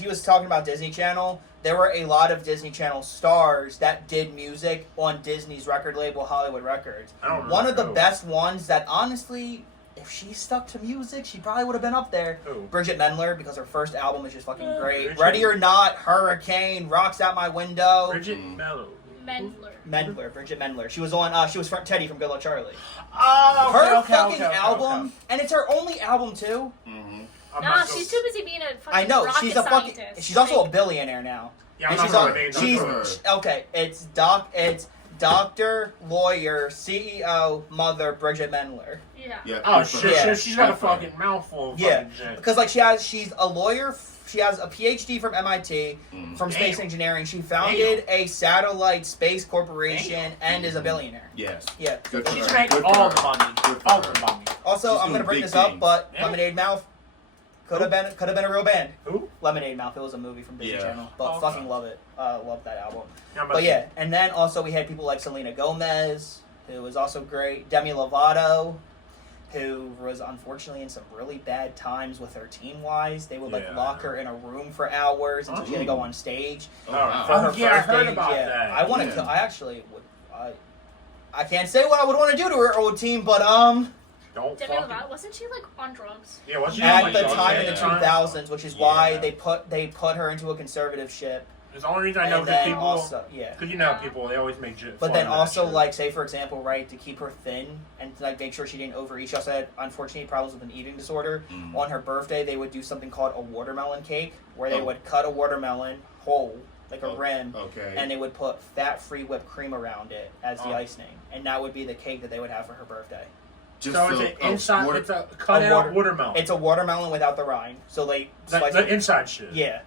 he was talking about Disney Channel. There were a lot of Disney Channel stars that did music on Disney's record label, Hollywood Records. One of the best ones that honestly, if she stuck to music, she probably would have been up there. Who? Bridget Mendler, because her first album is just fucking great. Bridget. Ready or Not, Hurricane, Rocks Out My Window. Bridget Mello. Bridget Mendler. She was on. She was Teddy from Good Luck Charlie. Oh, Her fucking album, and it's her only album too. Nah, she's too busy being a fucking I know rocket she's a fucking. scientist. She's also a billionaire now. Yeah, And I'm she's not on. gonna name She's her. okay. It's doctor, lawyer, CEO, mother, Bridget Mendler. Yeah. Oh good for shit! her. She's got a Good for her. fucking mouthful of Yeah, fucking shit. because like she's a lawyer. She has a PhD from MIT from space Damn. engineering. She founded a satellite space corporation and is a billionaire. Yes. Yeah. Good for She's her. making Good for all her. the money. Good for All her. the money. Also, She's I'm gonna doing bring big this up, things. but Yeah. Lemonade Mouth could have been a real band. Who? Lemonade Mouth. It was a movie from Disney Yeah. Channel, but Okay. fucking love it. Love that album. Yeah, But yeah, and then also we had people like Selena Gomez, who was also great. Demi Lovato, who was unfortunately in some really bad times with her teen-wise. They would Yeah. lock her in a room for hours until she had to go on stage. Oh, wow. For her yeah, I heard birthday. about that. I want to. Yeah. I actually would. I can't say what I would want to do to her old team, but Don't Demi fucking. Lovato, wasn't she like on drugs? Yeah, what's she at like, the drugs time at in the the time? 2000s, which is why Yeah. they put her into a conservativeship. It's the only reason I know And because then people. also, yeah. Because you know people, they always make shit. But fun then of that also, shit. like, say for example, right, to keep her thin and to, like, make sure she didn't overeat. She also had unfortunate problems with an eating disorder. On her birthday, they would do something called a watermelon cake, where they would cut a watermelon whole, like a rim, Okay. and they would put fat-free whipped cream around it as the Oh. icing, and that would be the cake that they would have for her birthday. Just So it's so- an inside. water- It's a cut out watermelon. It's a watermelon without the rind, so they slice the it. inside shit. Yeah,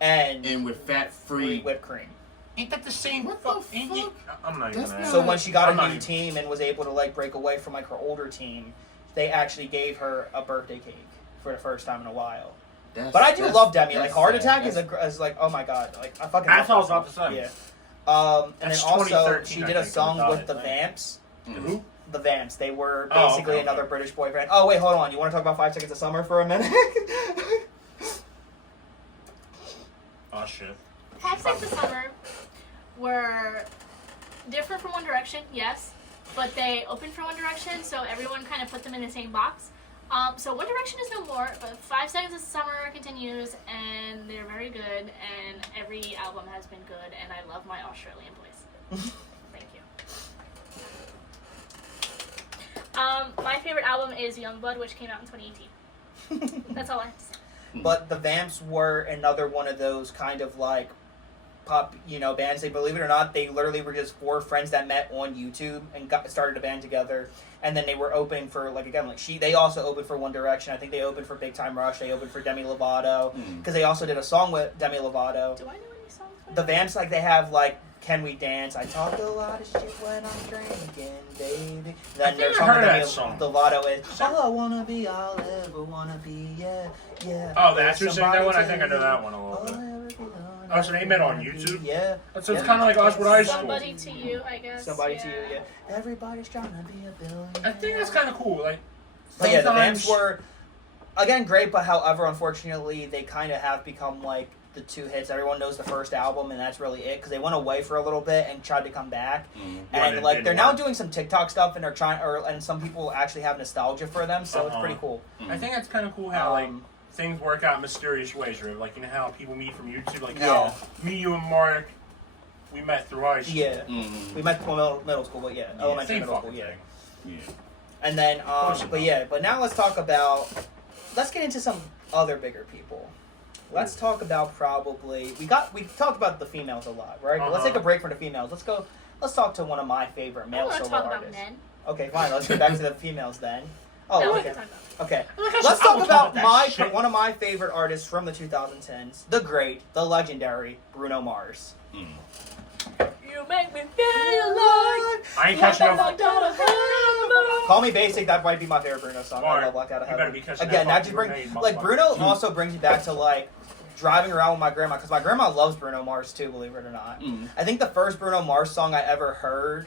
and with fat-free. whipped cream. Ain't that the same? What the fuck? I'm not That's even. not- So when she got I'm a not new even- team and was able to like break away from like her older team, they actually gave her a birthday cake for the first time in a while. But I do love Demi. Like Heart Attack is like, oh my god, like I fucking. That's love what I was that about to say. song. Yeah. And That's then also 2013, she I did a think, song was with it, the right? Vamps. Who? The Vamps. They were Oh, basically okay, another okay. British boyfriend. Oh wait, hold on. You want to talk about 5 Seconds of Summer for a minute? Oh shit. 5 Seconds of Summer were different from One Direction, yes, but they opened for One Direction, so everyone kind of put them in the same box. So One Direction is no more, but 5 Seconds of Summer continues, and they're very good, and every album has been good, and I love my Australian boys. Thank you. My favorite album is Youngblood, which came out in 2018. That's all I have to say. But the Vamps were another one of those kind of like pop, bands. They, believe it or not, they literally were just 4 friends that met on YouTube and started a band together. And then they were opening for they also opened for One Direction. I think they opened for Big Time Rush. They opened for Demi Lovato because they also did a song with Demi Lovato. Do I know any songs by The them? Vamps, like, they have like Can We Dance? I talk a lot of shit when I'm drinking, baby. Then their think I song heard with Demi that song. Lovato is All I Wanna Be, I'll Ever Wanna Be, yeah, yeah. Oh, that's who sang that one? I think I know Somebody that one a little bit. to you. Oh, so they met on YouTube? Yeah. So it's kind of like us with high school. Somebody to You, I guess. Somebody to you, yeah. Everybody's trying to be a billionaire. I think that's kind of cool. Like, But yeah, the sometimes- Vamps were, again, great, but however, unfortunately, they kind of have become like the 2 hits. Everyone knows the first album, and that's really it, because they went away for a little bit and tried to come back. And it like didn't they're now work. doing some TikTok stuff, and they're trying, and some people actually have nostalgia for them, so it's Uh-huh. pretty cool. I think that's kind of cool how like things work out in mysterious ways, right? Like, you know how people meet from YouTube, like how me, you, and Mark, we met through high school. Yeah, we met from middle school, but yeah, elementary, Same middle school, fucking yeah. thing. Yeah. And then, course it but now let's get into some other bigger people. Let's talk about we talked about the females a lot, right? But let's take a break from the females. Let's talk to one of my favorite I male want to solo talk about artists. men. Okay, fine. Let's get back to the females then. I Oh, want okay. to talk about Okay. I Let's will talk about that shit. one of my favorite artists from the 2010s, the great, the legendary Bruno Mars. You make me feel like I ain't catching up. locked out of heaven. Call Me Basic, that might be my favorite Bruno song. I Alright, love Locked Out of you better Heaven. be catching Again, that that just fucking brings, grenade, like, motherfucker. Bruno also brings you back to, like, driving around with my grandma, because my grandma loves Bruno Mars too, believe it or not. I think the first Bruno Mars song I ever heard,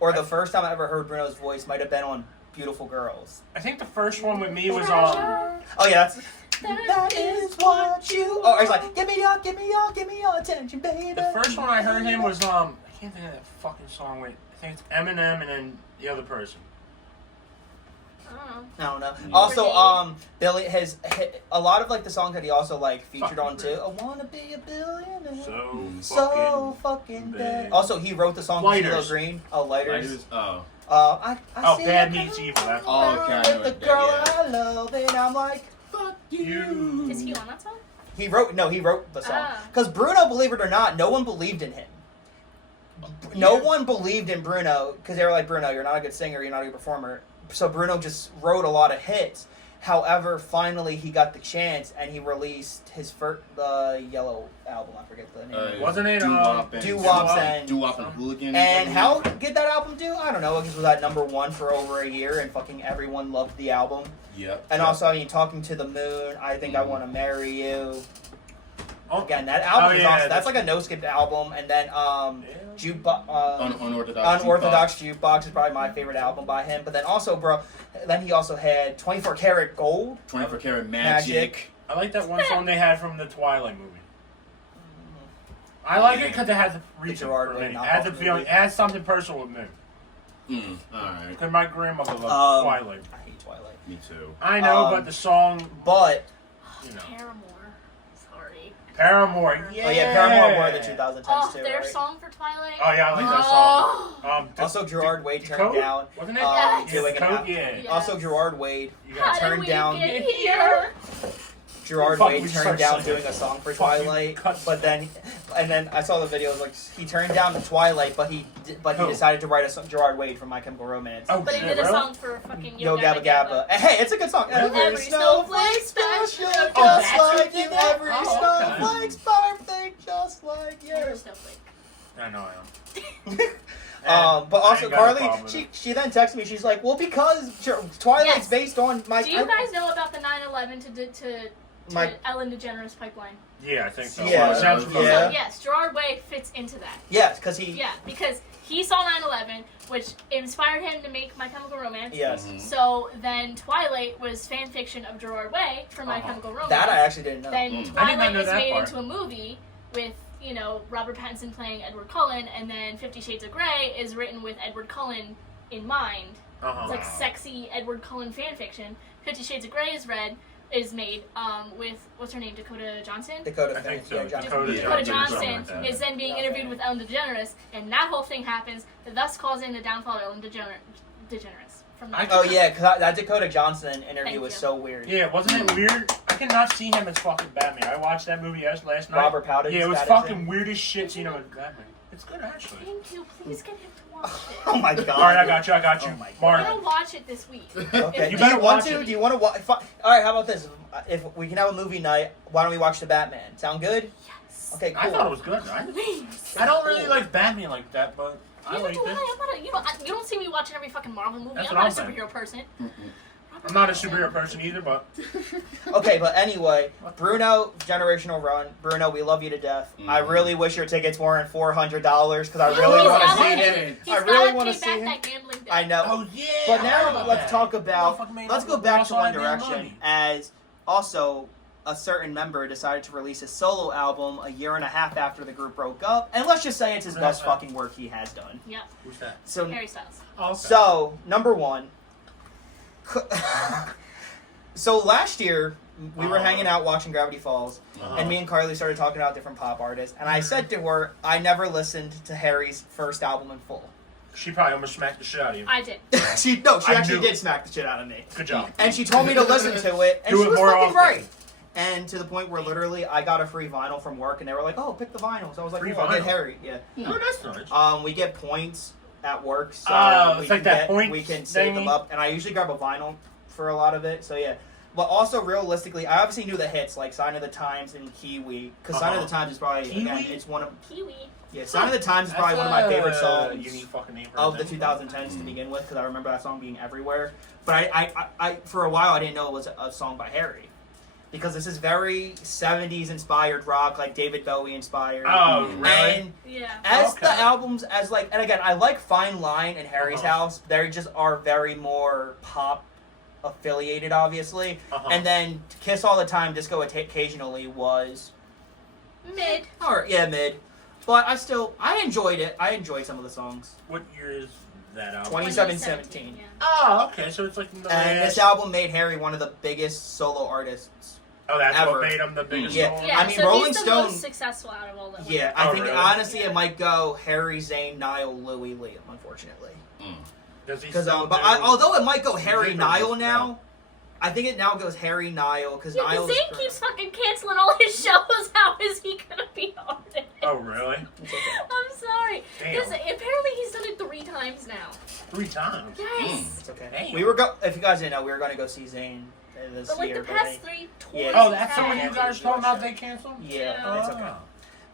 or the first time I ever heard Bruno's voice, might have been on Beautiful Girls. I think the first one with me was Oh yeah, that is what you. Oh, he's like, give me your attention, baby. the first one I heard him was I can't think of that fucking song. Wait, I think it's Eminem and then the other person. I don't know. I don't know. Also, Billy has a lot of like the songs that he also like featured on too. I wanna be a billionaire. So fucking bad. Also, he wrote the song Lighters. CeeLo Green. Oh, Lighters. Oh. I see Bad you Meets Evil. That's Oh, okay, I know with the what that- girl yeah. I love, and I'm like, Fuck you. Is he on that song? he wrote the song. Ah. Because Bruno, believe it or not, no one believed in him. No one believed in Bruno because they were like, Bruno, you're not a good singer, you're not a good performer. So Bruno just wrote a lot of hits. However, finally he got the chance and he released his the Yellow album. I forget the name. Wasn't it, Doo-Wop's and Doo-Wop and Hooligan. And how did that album do? I don't know. It was at #1 for over a year, and fucking everyone loved the album. Yep. And also, I mean, Talking to the Moon, I Think I Want to Marry You. Oh, Again, that album is yeah, awesome. That's like a no-skip album. And then Unorthodox Jukebox is probably my favorite album by him. But then also, bro, then he also had 24 Karat Gold. 24 Karat Magic. I like that one song they had from the Twilight movie. I like it because it has a reason Gerard for Way, me. It not has a the feeling. movie. It has something personal with me. Alright. Because my grandmother loved Twilight. I hate Twilight. Me too. I know, but the song, But, you know. Paramore. Sorry. Paramore, yeah. oh yeah, Paramore wore the 2010s Oh, too, their right? song for Twilight. Oh yeah, I like that Oh. song. Also, Gerard Way turned Code? down. Wasn't it? Yes. Doing an Code, album. yeah. Yes. Also, Gerard Wade You How got did turned we down. get here? Gerard Fuck, Way we turned start down singing. doing a song for Fuck, you Twilight, cut but then I saw the video. It was like he turned down the Twilight, but he Who? decided to write a song, Gerard Wade from My Chemical Romance. Oh, But he shit, did a really? song for fucking Yo Gabba Gabba. Hey, it's a good song. Every Every snowflake's snowflake special, special, just that's like what you. you did? Every Oh, okay. snowflake's perfect, just like Never you. Snowflake. I know I am. But I also ain't got a Carleigh, problem with she then texted me. She's like, "Well, because Twilight's Yes. based on my." Do you guys know about the 9/11 to My- Ellen DeGeneres pipeline? Yeah, I think so. Yeah, Sounds yeah. familiar. So yes, Gerard Way fits into that. Yes, because he. Yeah, because he saw 9/11, which inspired him to make My Chemical Romance. Yes. So then Twilight was fan fiction of Gerard Way from My Chemical Romance. That I actually didn't know. Then I did not Twilight know was that made part. into a movie with, you know, Robert Pattinson playing Edward Cullen, and then 50 Shades of Grey is written with Edward Cullen in mind. It's like sexy Edward Cullen fan fiction. 50 Shades of Grey is made with, what's her name, Dakota Johnson? Dakota I think Fanning, so. yeah, Dakota Dakota Johnson, Johnson something like that. is then being interviewed with Ellen DeGeneres, and that whole thing happens, thus causing the downfall of Ellen DeGeneres. From the Oh yeah, because that Dakota Johnson interview Thank was you. so weird. Yeah, wasn't it weird? I cannot see him as fucking Batman. I watched that movie last night. Robert Pattinson. Yeah, it was fucking weird as shit seeing him as Batman. It's good actually. Thank you. Please get him to watch it. Oh my god. All right, I got you. Oh my We're Mark. gonna watch it this week. Okay. You Do you better want watch to? it. Do you want to watch? All right. How about this? If we can have a movie night, why don't we watch the Batman? Sound good? Yes. Okay. Cool. I thought it was good. Please. I don't really like Batman like that, but I Neither like do it. you don't see me watching every fucking Marvel movie. That's I'm what not a I'm saying. superhero person. I'm not a superhero person either, but Okay, but anyway, Bruno, generational run. Bruno, we love you to death. I really wish your tickets weren't $400 because I really want to see him. He's I really gotta want to pay see back him. that gambling debt. I know. oh yeah. But I now love let's that. talk about. Motherfucker made Let's up go with back lost to all One that damn Direction, money. as also a certain member decided to release his solo album a year and a half after the group broke up, and let's just say it's his best fucking work he has done. Yeah. Who's that? So, Harry Styles. Oh, okay. so number one. So last year we were hanging out watching Gravity Falls, and me and Carleigh started talking about different pop artists, and I said to her, I never listened to Harry's first album in full. She probably almost smacked the shit out of you. I did. She I actually knew- did smack the shit out of me. Good job. And she told me to listen to it, and Do she it was more fucking often. right. And to the point where literally I got a free vinyl from work, and they were like, "Oh, pick the vinyl." So I was like, Free "Cool, I'll get vinyl? Harry." Yeah. Oh, that's nice. We get points at work, so Oh, we it's like can that points we can save them thingy? up. And I usually grab a vinyl for a lot of it. So yeah. But also, realistically, I obviously knew the hits, like Sign of the Times and Kiwi. Because Sign of the Times is probably, again, it's one of... Kiwi. Yeah, Sign of the Times is probably one of my favorite songs unique fucking name of the 2010s to begin with, because I remember that song being everywhere. But I for a while, I didn't know it was a song by Harry. Because this is very 70s inspired rock, like David Bowie inspired. Oh, really? And Yeah. as the albums, as like, and again, I like Fine Line and Harry's House. They just are very more pop affiliated, obviously. And then Kiss All the Time, Disco Occasionally was Mid. Or yeah, mid. But I enjoyed it. I enjoyed some of the songs. What year is that album? 2017. Yeah. Oh, okay, so it's like the And last... this album made Harry one of the biggest solo artists. Oh, that's ever. what made him the biggest Yeah. solo? Yeah, I mean, so Rolling he's the Stone- most successful out of all of them. Yeah, I think really? honestly Yeah. it might go Harry, Zayn, Niall, Louis, Liam, unfortunately. Does he Because still but do- although it might go Harry, Different Niall stuff. now, I think it now goes Harry, Niall because Yeah, Niall. because Zayn keeps fucking canceling all his shows. How is he gonna be on it? Oh, really? I'm sorry. Damn. Apparently he's done it 3 times now. 3 times? Yes. It's okay. Damn. We were if you guys didn't know, we were going to go see Zayn this But like year. the past 3 tours. Yeah. Oh, that's the he's one you had. guys talking about they canceled? Yeah, it's okay. Oh.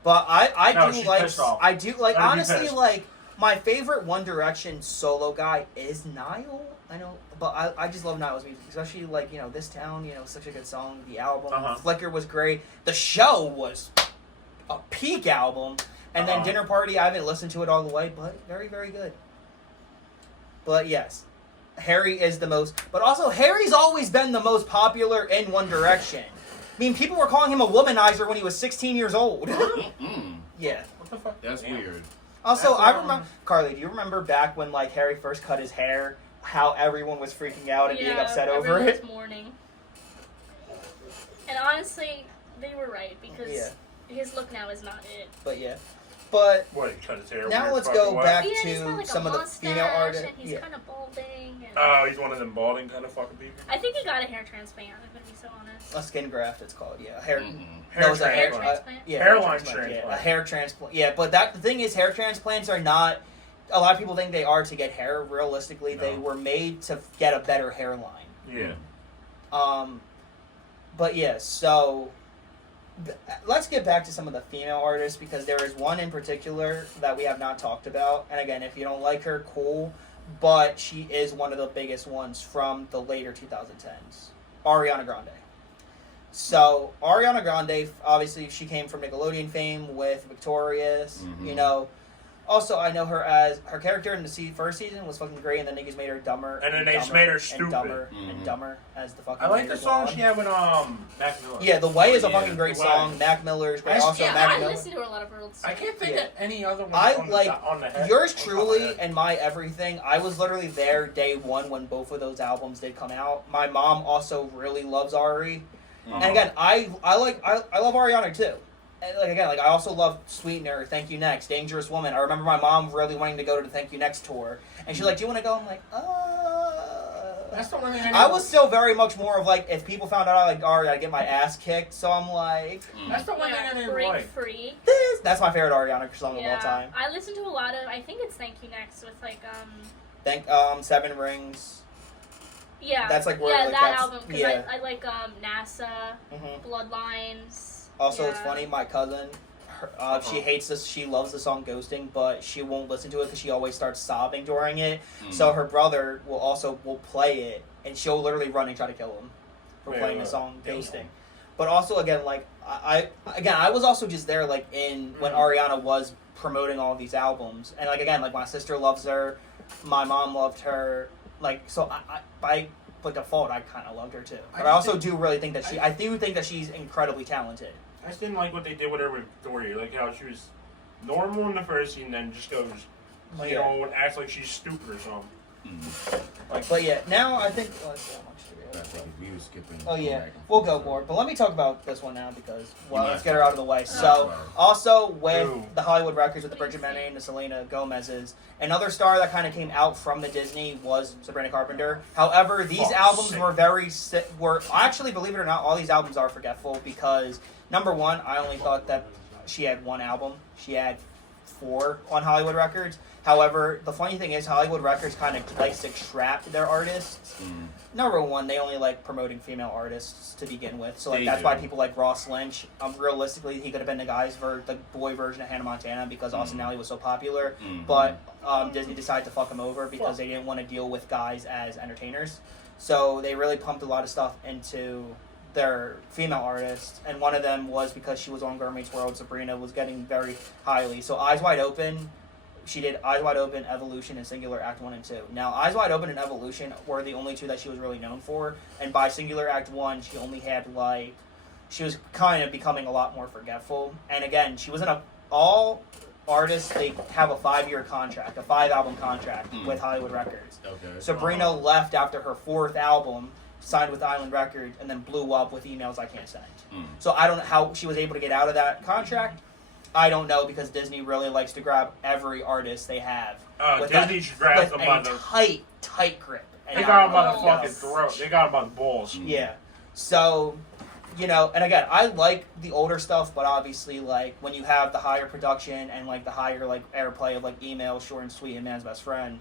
But I No, do she's like pissed off. I do like Better be honestly pissed. like my favorite One Direction solo guy is Niall. I know, but I just love Niall's music, especially like This Town. Such a good song. The album Flicker was great. The show was a peak album, and then Dinner Party. I haven't listened to it all the way, but very very good. But yes, Harry is the most. But also Harry's always been the most popular in One Direction. I mean, people were calling him a womanizer when he was 16 years old. Yeah. What the fuck? That's weird. Also, That's, I remember, Carleigh, do you remember back when like Harry first cut his hair, how everyone was freaking out and being upset over everyone it? was mourning. And honestly, they were right because his look now is not it. But yeah. But What, he cut his hair now weird let's fucking go way? back Yeah, he's got to like some a of the mustache, female artists. and he's kind of balding. And Oh, he's one of them balding kind of fucking people? I think he got a hair transplant. I'm gonna be so honest. A skin graft, it's called. Yeah, hair. Hair No, it's a Hair transplant. transplant. Yeah, Hairline Yeah, transplant. a hair transplant. Yeah, but the thing is, hair transplants are not. A lot of people think they are to get hair. Realistically, they No. were made to get a better hairline. Yeah. But yeah, so let's get back to some of the female artists because there is one in particular that we have not talked about. And again, if you don't like her, cool. But she is one of the biggest ones from the later 2010s. Ariana Grande. So Ariana Grande, obviously, she came from Nickelodeon fame with Victorious. Also, I know her as her character in the first season was fucking great, and then niggas made her dumber. And then they just made her and stupid. dumber and dumber as the fucking. I like the later song blonde. she had with Mac Miller. Yeah, The Way is a Yeah, fucking great The Way. song. Mac Miller's great. I- Also, Yeah, Mac I Miller. listen to a lot of her old I songs. can't think Yeah. of any other one I on, like on the head. yours on top of truly my head. and My Everything. I was literally there day one when both of those albums did come out. My mom also really loves Ari, and again, I love Ariana too. And I also love Sweetener, Thank You Next, Dangerous Woman. I remember my mom really wanting to go to the Thank You Next tour, and she's like, "Do you want to go?" I'm like, That's the one thing I was still very much more of like, if people found out I liked Ari, I'd get my ass kicked. So I'm like, That's the one thing I didn't Break like. Free. that's my favorite Ariana song of all Yeah, time. I listen to a lot of. I think it's Thank You Next with like Thank Seven Rings. Yeah. That's like where, yeah, like, that that's- album because yeah. I like NASA, hmm Bloodlines. Also, yeah. it's funny. My cousin, she hates this. She loves the song "Ghosting," but she won't listen to it because she always starts sobbing during it. So her brother will play it, and she'll literally run and try to kill him for playing the song "Ghosting." But also, again, like I was also just there, like when Ariana was promoting all of these albums, and like my sister loves her, my mom loved her, so by default I kind of loved her too. But I also do really think that I do think that she's incredibly talented. I just didn't like what they did with her with Victoria. Like how she was normal in the first scene, then just goes, and acts like she's stupid or something. But yeah, now I think. Let's see how much do we have. I think we were skipping. Oh yeah, back and we'll forth. go more. But let me talk about this one now because let's might get her out of the way. as So well. also with Ooh. the Hollywood records with the Bridget Mendez and the Selena Gomez's, another star that kind of came out from the Disney was Sabrina Carpenter. However, these Fuck's albums sake. were actually, believe it or not, all these albums are forgetful because number one, I only thought that she had one album. She had 4 on Hollywood records. However, the funny thing is Hollywood Records kind of likes to trap their artists. Number one, they only like promoting female artists to begin with, so like that's why people like Ross Lynch. Realistically, he could have been the boy version of Hannah Montana because Austin Alley was so popular, but Disney decided to fuck him over because they didn't want to deal with guys as entertainers. So they really pumped a lot of stuff into their female artists, and one of them was because she was on Girl Meets World. Sabrina was getting very highly. So Eyes Wide Open. She did Eyes Wide Open, Evolution, and Singular Act 1 and 2. Now, Eyes Wide Open and Evolution were the only two that she was really known for, and by Singular Act 1, she only had, she was kind of becoming a lot more forgetful. And again, she was in all artists, they have a 5-year contract, a 5-album contract with Hollywood Records. Okay. Sabrina left after her 4th album, signed with Island Records, and then blew up with Emails I Can't Send. So I don't know how she was able to get out of that contract. I don't know, because Disney really likes to grab every artist they have. Disney just grabs them by the tight grip. They got them by the fucking throat. They got them by the balls. Yeah. So, and again, I like the older stuff, but obviously, when you have the higher production and the higher airplay of Email, Short and Sweet, and Man's Best Friend,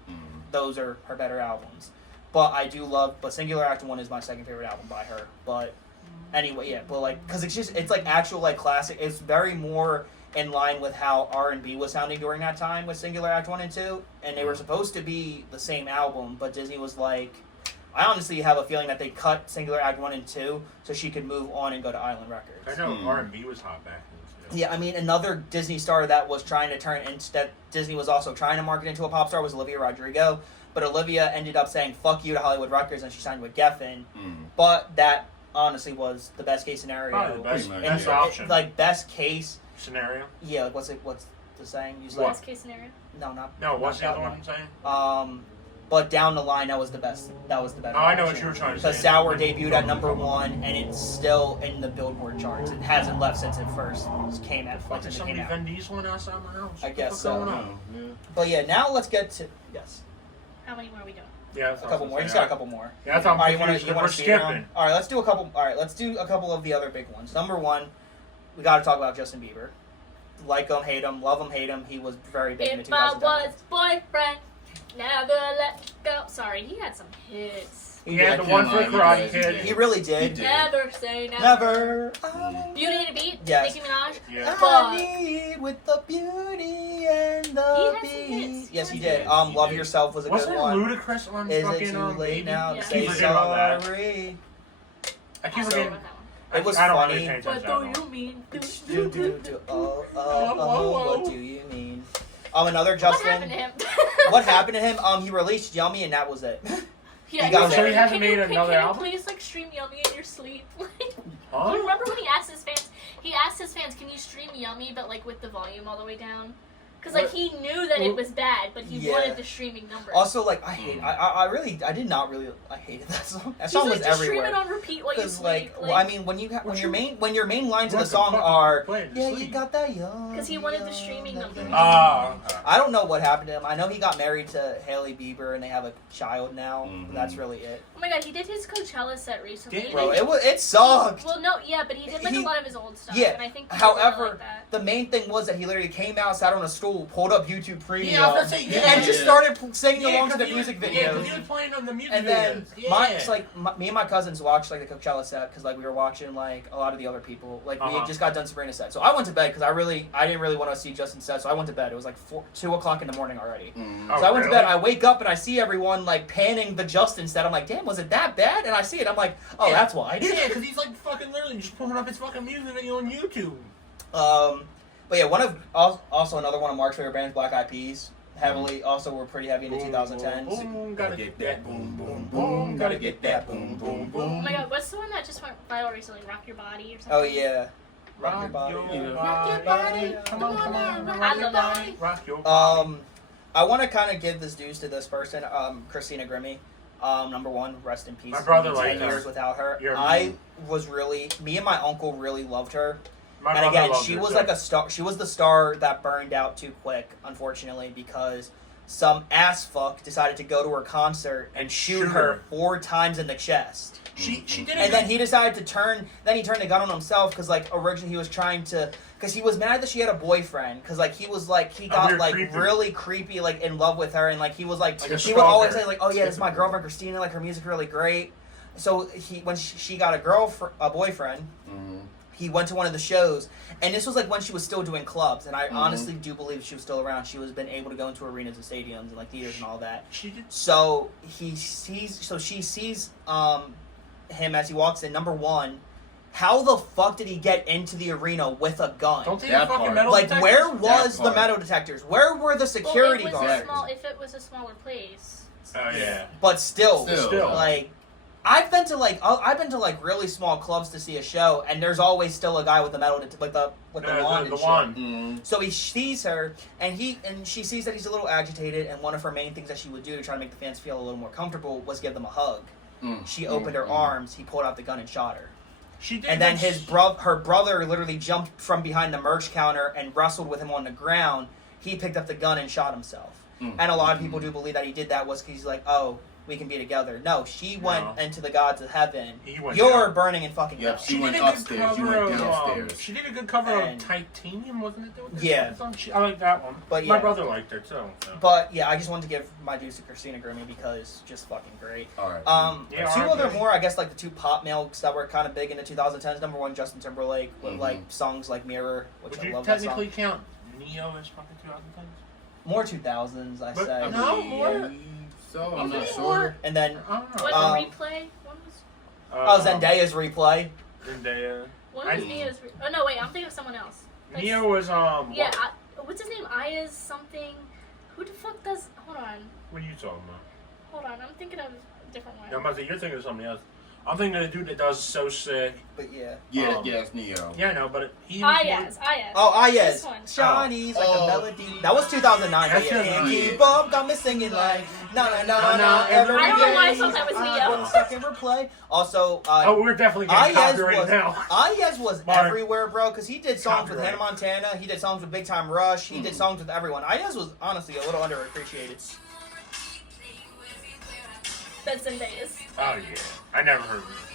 those are her better albums. But I do love. But Singular Act 1 is my second favorite album by her. But anyway, yeah. But because it's actual classic. It's very more in line with how R&B was sounding during that time with Singular Act 1 and 2, and they were supposed to be the same album, but Disney was I honestly have a feeling that they cut Singular Act 1 and 2 so she could move on and go to Island Records. I know R&B was hot back then, too. Yeah, I mean, another Disney star that was trying to that Disney was also trying to market into a pop star was Olivia Rodrigo, but Olivia ended up saying fuck you to Hollywood Records and she signed with Geffen, but that honestly was the best case scenario. Probably the best option. Best case scenario? Yeah, what's the saying? Best case scenario? No, what's the other one saying? But down the line, that was the best. That was the better. Oh, I know what you were trying to say. Because Sour debuted at number 1, and it's still in the Billboard charts. It hasn't left since it first came out. Fucking somebody Vin Diesel outside my house. I guess so. Yeah. But yeah, now let's get to How many more are we doing? Yeah, a couple more. He's got a couple more. Yeah, that's how I'm confused. We're skipping. All right, let's do a couple. All right, let's do a couple of the other big ones. Number 1, we got to talk about Justin Bieber. Like him, hate him, love him, hate him. He was very big in the 2010s. If I was boyfriend, never let go. Sorry, he had some hits. He had the one for Karate Kid. He really did. Never say never. Never. Beauty and the Beat. Yes. Nicki Minaj. Yeah. I need with the beauty and the beat. Yes, he did. Love Yourself was a good one. Wasn't Ludacris on Is fucking it too late Baby? now Yeah. to say I keep forgetting about that. sorry? I keep Also, forgetting. about that one. It was I don't funny. really pay attention What to that do one. you mean? What do you mean? Another What Justin. happened to him? What happened to him? He released Yummy and that was it. Yeah, He got said, So he hasn't "Can you- made another can album? you please stream Yummy in your sleep? Huh? You remember when he asked his fans? He asked his fans, "Can you stream Yummy, but with the volume all the way down?" Because he knew that it was bad, but he wanted the streaming numbers. Also, I hate. I did not really. I hated that song. That song was just everywhere. stream it on repeat while you sleep. I mean, when your main lines of the song are, yeah, you got that young. Because he wanted the streaming numbers. I don't know what happened to him. I know he got married to Hailey Bieber and they have a child now. That's really it. Oh my god, he did his Coachella set recently. Bro, it sucked. Well, no, yeah, but he did a lot of his old stuff. Yeah. And I think However, that. the main thing was that he literally came out, sat on a stool, pulled up YouTube Premium, Yeah, I was gonna say, and just started singing along to the music videos. Yeah, because he was playing on the music And then videos. me and my cousins watched the Coachella set because we were watching a lot of the other people. We had just got done Sabrina's set, so I went to bed because I didn't really want to see Justin's set, so I went to bed. It was 2 o'clock in the morning already. So I went to bed. I wake up and I see everyone panning the Justin set. I'm like, damn, was it that bad? And I see it. I'm like, oh, that's why. Yeah, because he's fucking literally just pulling up his fucking music video on YouTube. But yeah, also another one of Mark's favorite bands, Black Eyed Peas. Heavily, also were pretty heavy in the 2010s. Boom, gotta get that boom, boom, boom, gotta get that boom, boom, boom. Oh my god, what's the one that just went viral recently? Rock Your Body or something? Oh yeah. Rock your body. Rock your body. Come on, come on. Rock your body. Rock your body. I want to kind of give this dues to this person, Christina Grimmie. Number 1, rest in peace. My brother 10 liked her. years without her. Me and my uncle really loved her. And again, she was a star. She was the star that burned out too quick, unfortunately, because some ass fuck decided to go to her concert and shoot her 4 times in the chest. She did it. And then he decided to turn. Then he turned the gun on himself because originally he was trying to Because he was mad that she had a boyfriend. Because like he got like really creepy, like in love with her, and like he was like he would always say like, oh yeah, this is my girlfriend Christina, like her music's really great. So when she got a boyfriend, he went to one of the shows, and this was like when she was still doing clubs, and I honestly do believe she was still around. She was been able to go into arenas and stadiums and like theaters and all that. She did. So she sees him as he walks in. Number one, how the fuck did he get into the arena with a gun? Don't they have fucking metal like detectors? where was the metal detectors? Where were the security guards? If it was a smaller place. Oh yeah. But still, like. I've been to like really small clubs to see a show, and there's always still a guy with the metal with the wand and shit. So he sees her, and she sees that he's a little agitated, and one of her main things that she would do to try to make the fans feel a little more comfortable was give them a hug. She opened her arms, he pulled out the gun and shot her. She did. And then her brother literally jumped from behind the merch counter and wrestled with him on the ground. He picked up the gun and shot himself. And a lot of people do believe that he did that was because he's like, oh, we can be together. No, she went into the gods of heaven. You're burning in fucking hell. She went upstairs. She went downstairs. She did a good cover of Titanium, wasn't it? Yeah. I like that one. But my brother liked it too. So. But yeah, I just wanted to give my dues to Christina Grimmie because just fucking great. All right. Two other more, I guess, like the two pop males that were kind of big in the 2010s. Number one, Justin Timberlake with like songs like Mirror, which I love that song. Would you technically count Neo as fucking 2010s? More 2000s, I say. No, more. So I'm not sure. And then Replay? One was Zendaya's Replay. Zendaya. One was Neo's. Oh no, wait, I'm thinking of someone else. Neo was Yeah, what's his name? Aya's something. Who the fuck does? Hold on. What are you talking about? Hold on, I'm thinking of a different one. No, I'm about to say, you're thinking of something else. I'm thinking of the dude that does So Sick. But yeah. Yeah, it's Neo. Yeah, I know, but he. Ayaz. Oh, Ayaz. This one. Shawnee's like a melody. That was 2009. But yeah, can't keep up. Got me singing like na na na na every day. I don't know why I thought that was Neo. Second replay. Also, we're definitely getting copyrighted now. Ayaz was everywhere, bro, because he did songs with Hannah Montana. He did songs with Big Time Rush. He did songs with everyone. Ayaz was honestly a little underappreciated. That's Zendaya's. Oh yeah, I never heard of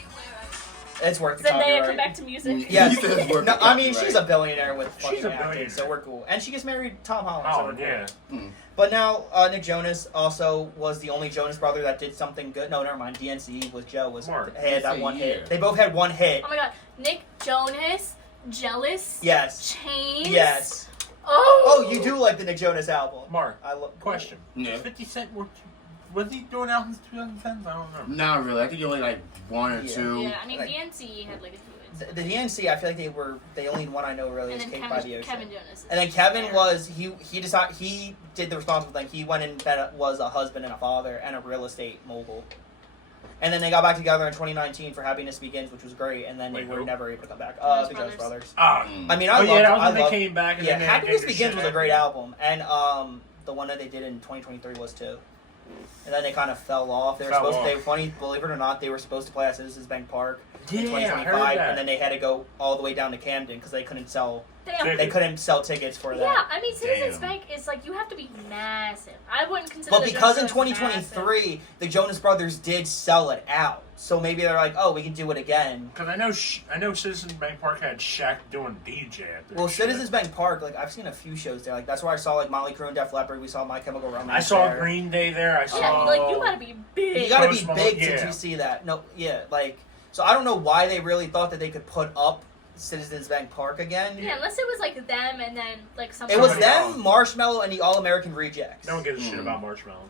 it. It's worth the Zendaya, copyright. come back to music. Yes. No, I mean, she's a billionaire with fucking acting, so we're cool. And she gets married Tom Holland. Oh, so yeah. But now, Nick Jonas also was the only Jonas brother that did something good. No, never mind. DNC with Joe had that one hit. They both had one hit. Oh my god. Nick Jonas, Jealous. Yes. Chains. Yes. Oh, you do like the Nick Jonas album. Mark, I love. question. Yeah. 50 Cent, was he doing albums in 2010s? I don't know. Not really. I think only like one or two. Yeah, I mean, DNC had like a few hits. The DNC, I feel like the only one I know really is Cake by the Ocean. Kevin Jonas. And then Kevin was, he decided, he did the responsible thing. He went and was a husband and a father and a real estate mogul. And then they got back together in 2019 for Happiness Begins, which was great. And then they were never able to come back. The Jonas Brothers. I mean, they came back. And Happiness Begins was a great album. And the one that they did in 2023 was too. And then they kind of fell off. They were funny, believe it or not, they were supposed to play at Citizens Bank Park in 2025, and then they had to go all the way down to Camden because they couldn't sell. They couldn't sell tickets for that. Yeah, I mean, Citizens Bank is like, you have to be massive. I wouldn't consider. But because in 2023 the Jonas Brothers did sell it out, so maybe they're like, oh, we can do it again. Because I know Citizens Bank Park had Shaq doing DJ at there. Well, Citizens Bank Park, like I've seen a few shows there. Like that's where I saw like Motley Crue and Def Leppard. We saw My Chemical Romance. I saw there. Green Day there. I saw. Like you gotta be big. You gotta be big to see that. No, yeah, like so I don't know why they really thought that they could put up Citizens Bank Park again. Yeah, unless it was like them and then like some. It was them, Marshmello, and the All American Rejects. No one gives a shit about Marshmello.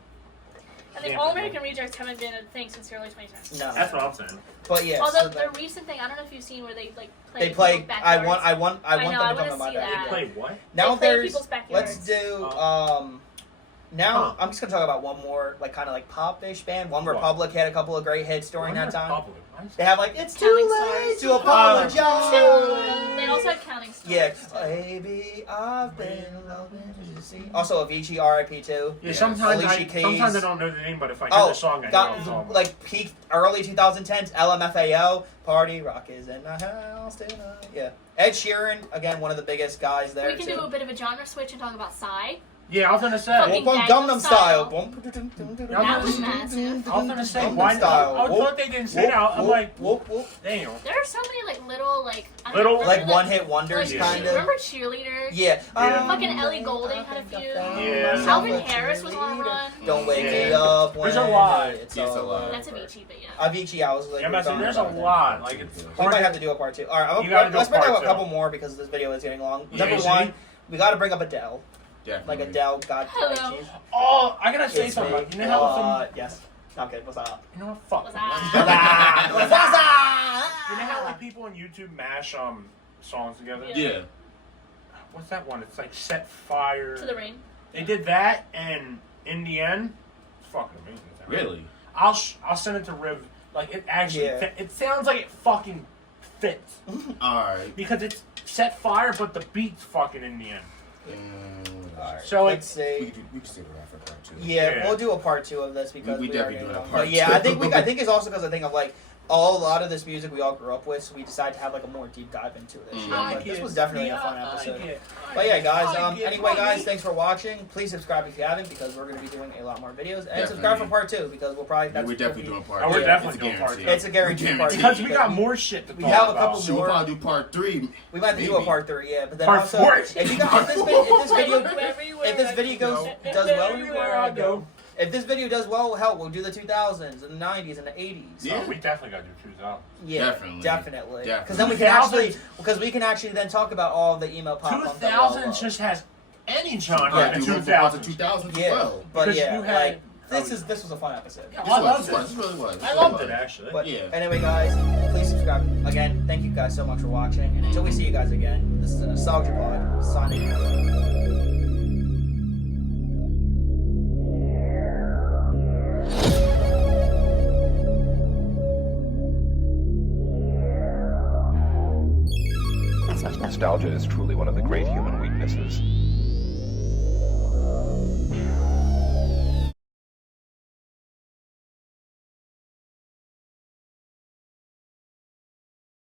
And the All American Rejects haven't been a thing since the early 2010s. No, that's what I'm saying. But yeah, although the recent thing, I don't know if you've seen where they like play. They play. I want them to I come to my backyard. They play what? Now they there's. People's backyards. Let's do. Now I'm just gonna talk about one more like kind of like pop-ish band. One Republic had a couple of great hits during that time. Republic. They have like It's Too Late to Apologize. They also have Counting Stars. Yeah, baby, I've been loving you. See. Also Avicii, R.I.P. too. Yeah, sometimes I don't know the name, but if I hear the song, I know. Like peak early 2010s, LMFAO, Party Rock is in the house tonight. Yeah, Ed Sheeran, again one of the biggest guys there. We can do a bit of a genre switch and talk about Psy. Yeah, I was gonna say. Fucking Bump Gangnam Gangnam Style. Style. That was massive. I was gonna say, Gangnam why Style. not? I thought they didn't say that. I'm like, whoop, whoop. damn. There are so many like little like I don't Little- know, Like remember one-hit wonders, like, kind of. Remember Cheerleader? Yeah. Fucking Ellie Goulding had a few. Yeah. Calvin Harris was on a run. Don't wake me Yeah. up when There's a lot. it's Yes, a all lot. over. That's Avicii, but yeah. Avicii, I was like, Yeah, man, so we're there's a talking about lot. Like, it's that. We hard might to- have to do a part 2. All right, You gotta do let's a bring part up a 2. couple more because this video is getting long. Yeah, Number easy. 1, we got to bring up Adele. Definitely. Like Adele got Hello. Oh, I gotta say It's something. me. Like, you know how Yes. Okay, what's up? you know what? Fuck. What's them. up? What's up? You know how like people on YouTube mash songs together? Yeah. Yeah. What's that one? It's like Set Fire. To the Rain. They did that, and in the end, it's fucking amazing. Really? I'll send it to Riv. Like it actually, Yeah. it sounds like it fucking fits Alright. because it's Set Fire, but the beat's fucking in the end. Alright, So let's We see. can save it for part 2. Yeah, Yeah. we'll do a part 2 of this because We are definitely getting doing a long. part But yeah, 2. I think it's also because I think of like a lot of this music we all grew up with, so we decided to have like a more deep dive into this. shit. I But this was definitely a fun I episode. like it. But yeah, guys. I get Anyway, guys, money. thanks for watching. Please subscribe if you haven't, because we're going to be doing a lot more videos. And Definitely. subscribe for part 2 because we'll probably. We're definitely doing part Oh, 2. we're Yeah, definitely It's a doing part guarantee. 2. It's a guaranteed part 2 Because we got more shit to We talk have a about. couple So we'll more. probably do part 3. We might have to do a Maybe. part 3, yeah. But then Part also, 4. if this video Everywhere I go. if this video does well, hell, we'll do the 2000s and the 90s and the 80s. Yeah. Oh, we definitely got to do 2000. Yeah, Definitely. definitely. Definitely. Because then we can actually then talk about all the email pop ups. 2000s just has any genre Yeah, in do the one for part 2000s. 2000 as Yeah, well. but Because yeah, you had- like this was a fun episode. Yeah, This I loved was, it. this really was. I loved it, actually. But Yeah. anyway, guys, please subscribe. Again, thank you guys so much for watching. And until we see you guys again, this is a Nostalgia Pod signing out. Nostalgia is truly one of the great human weaknesses.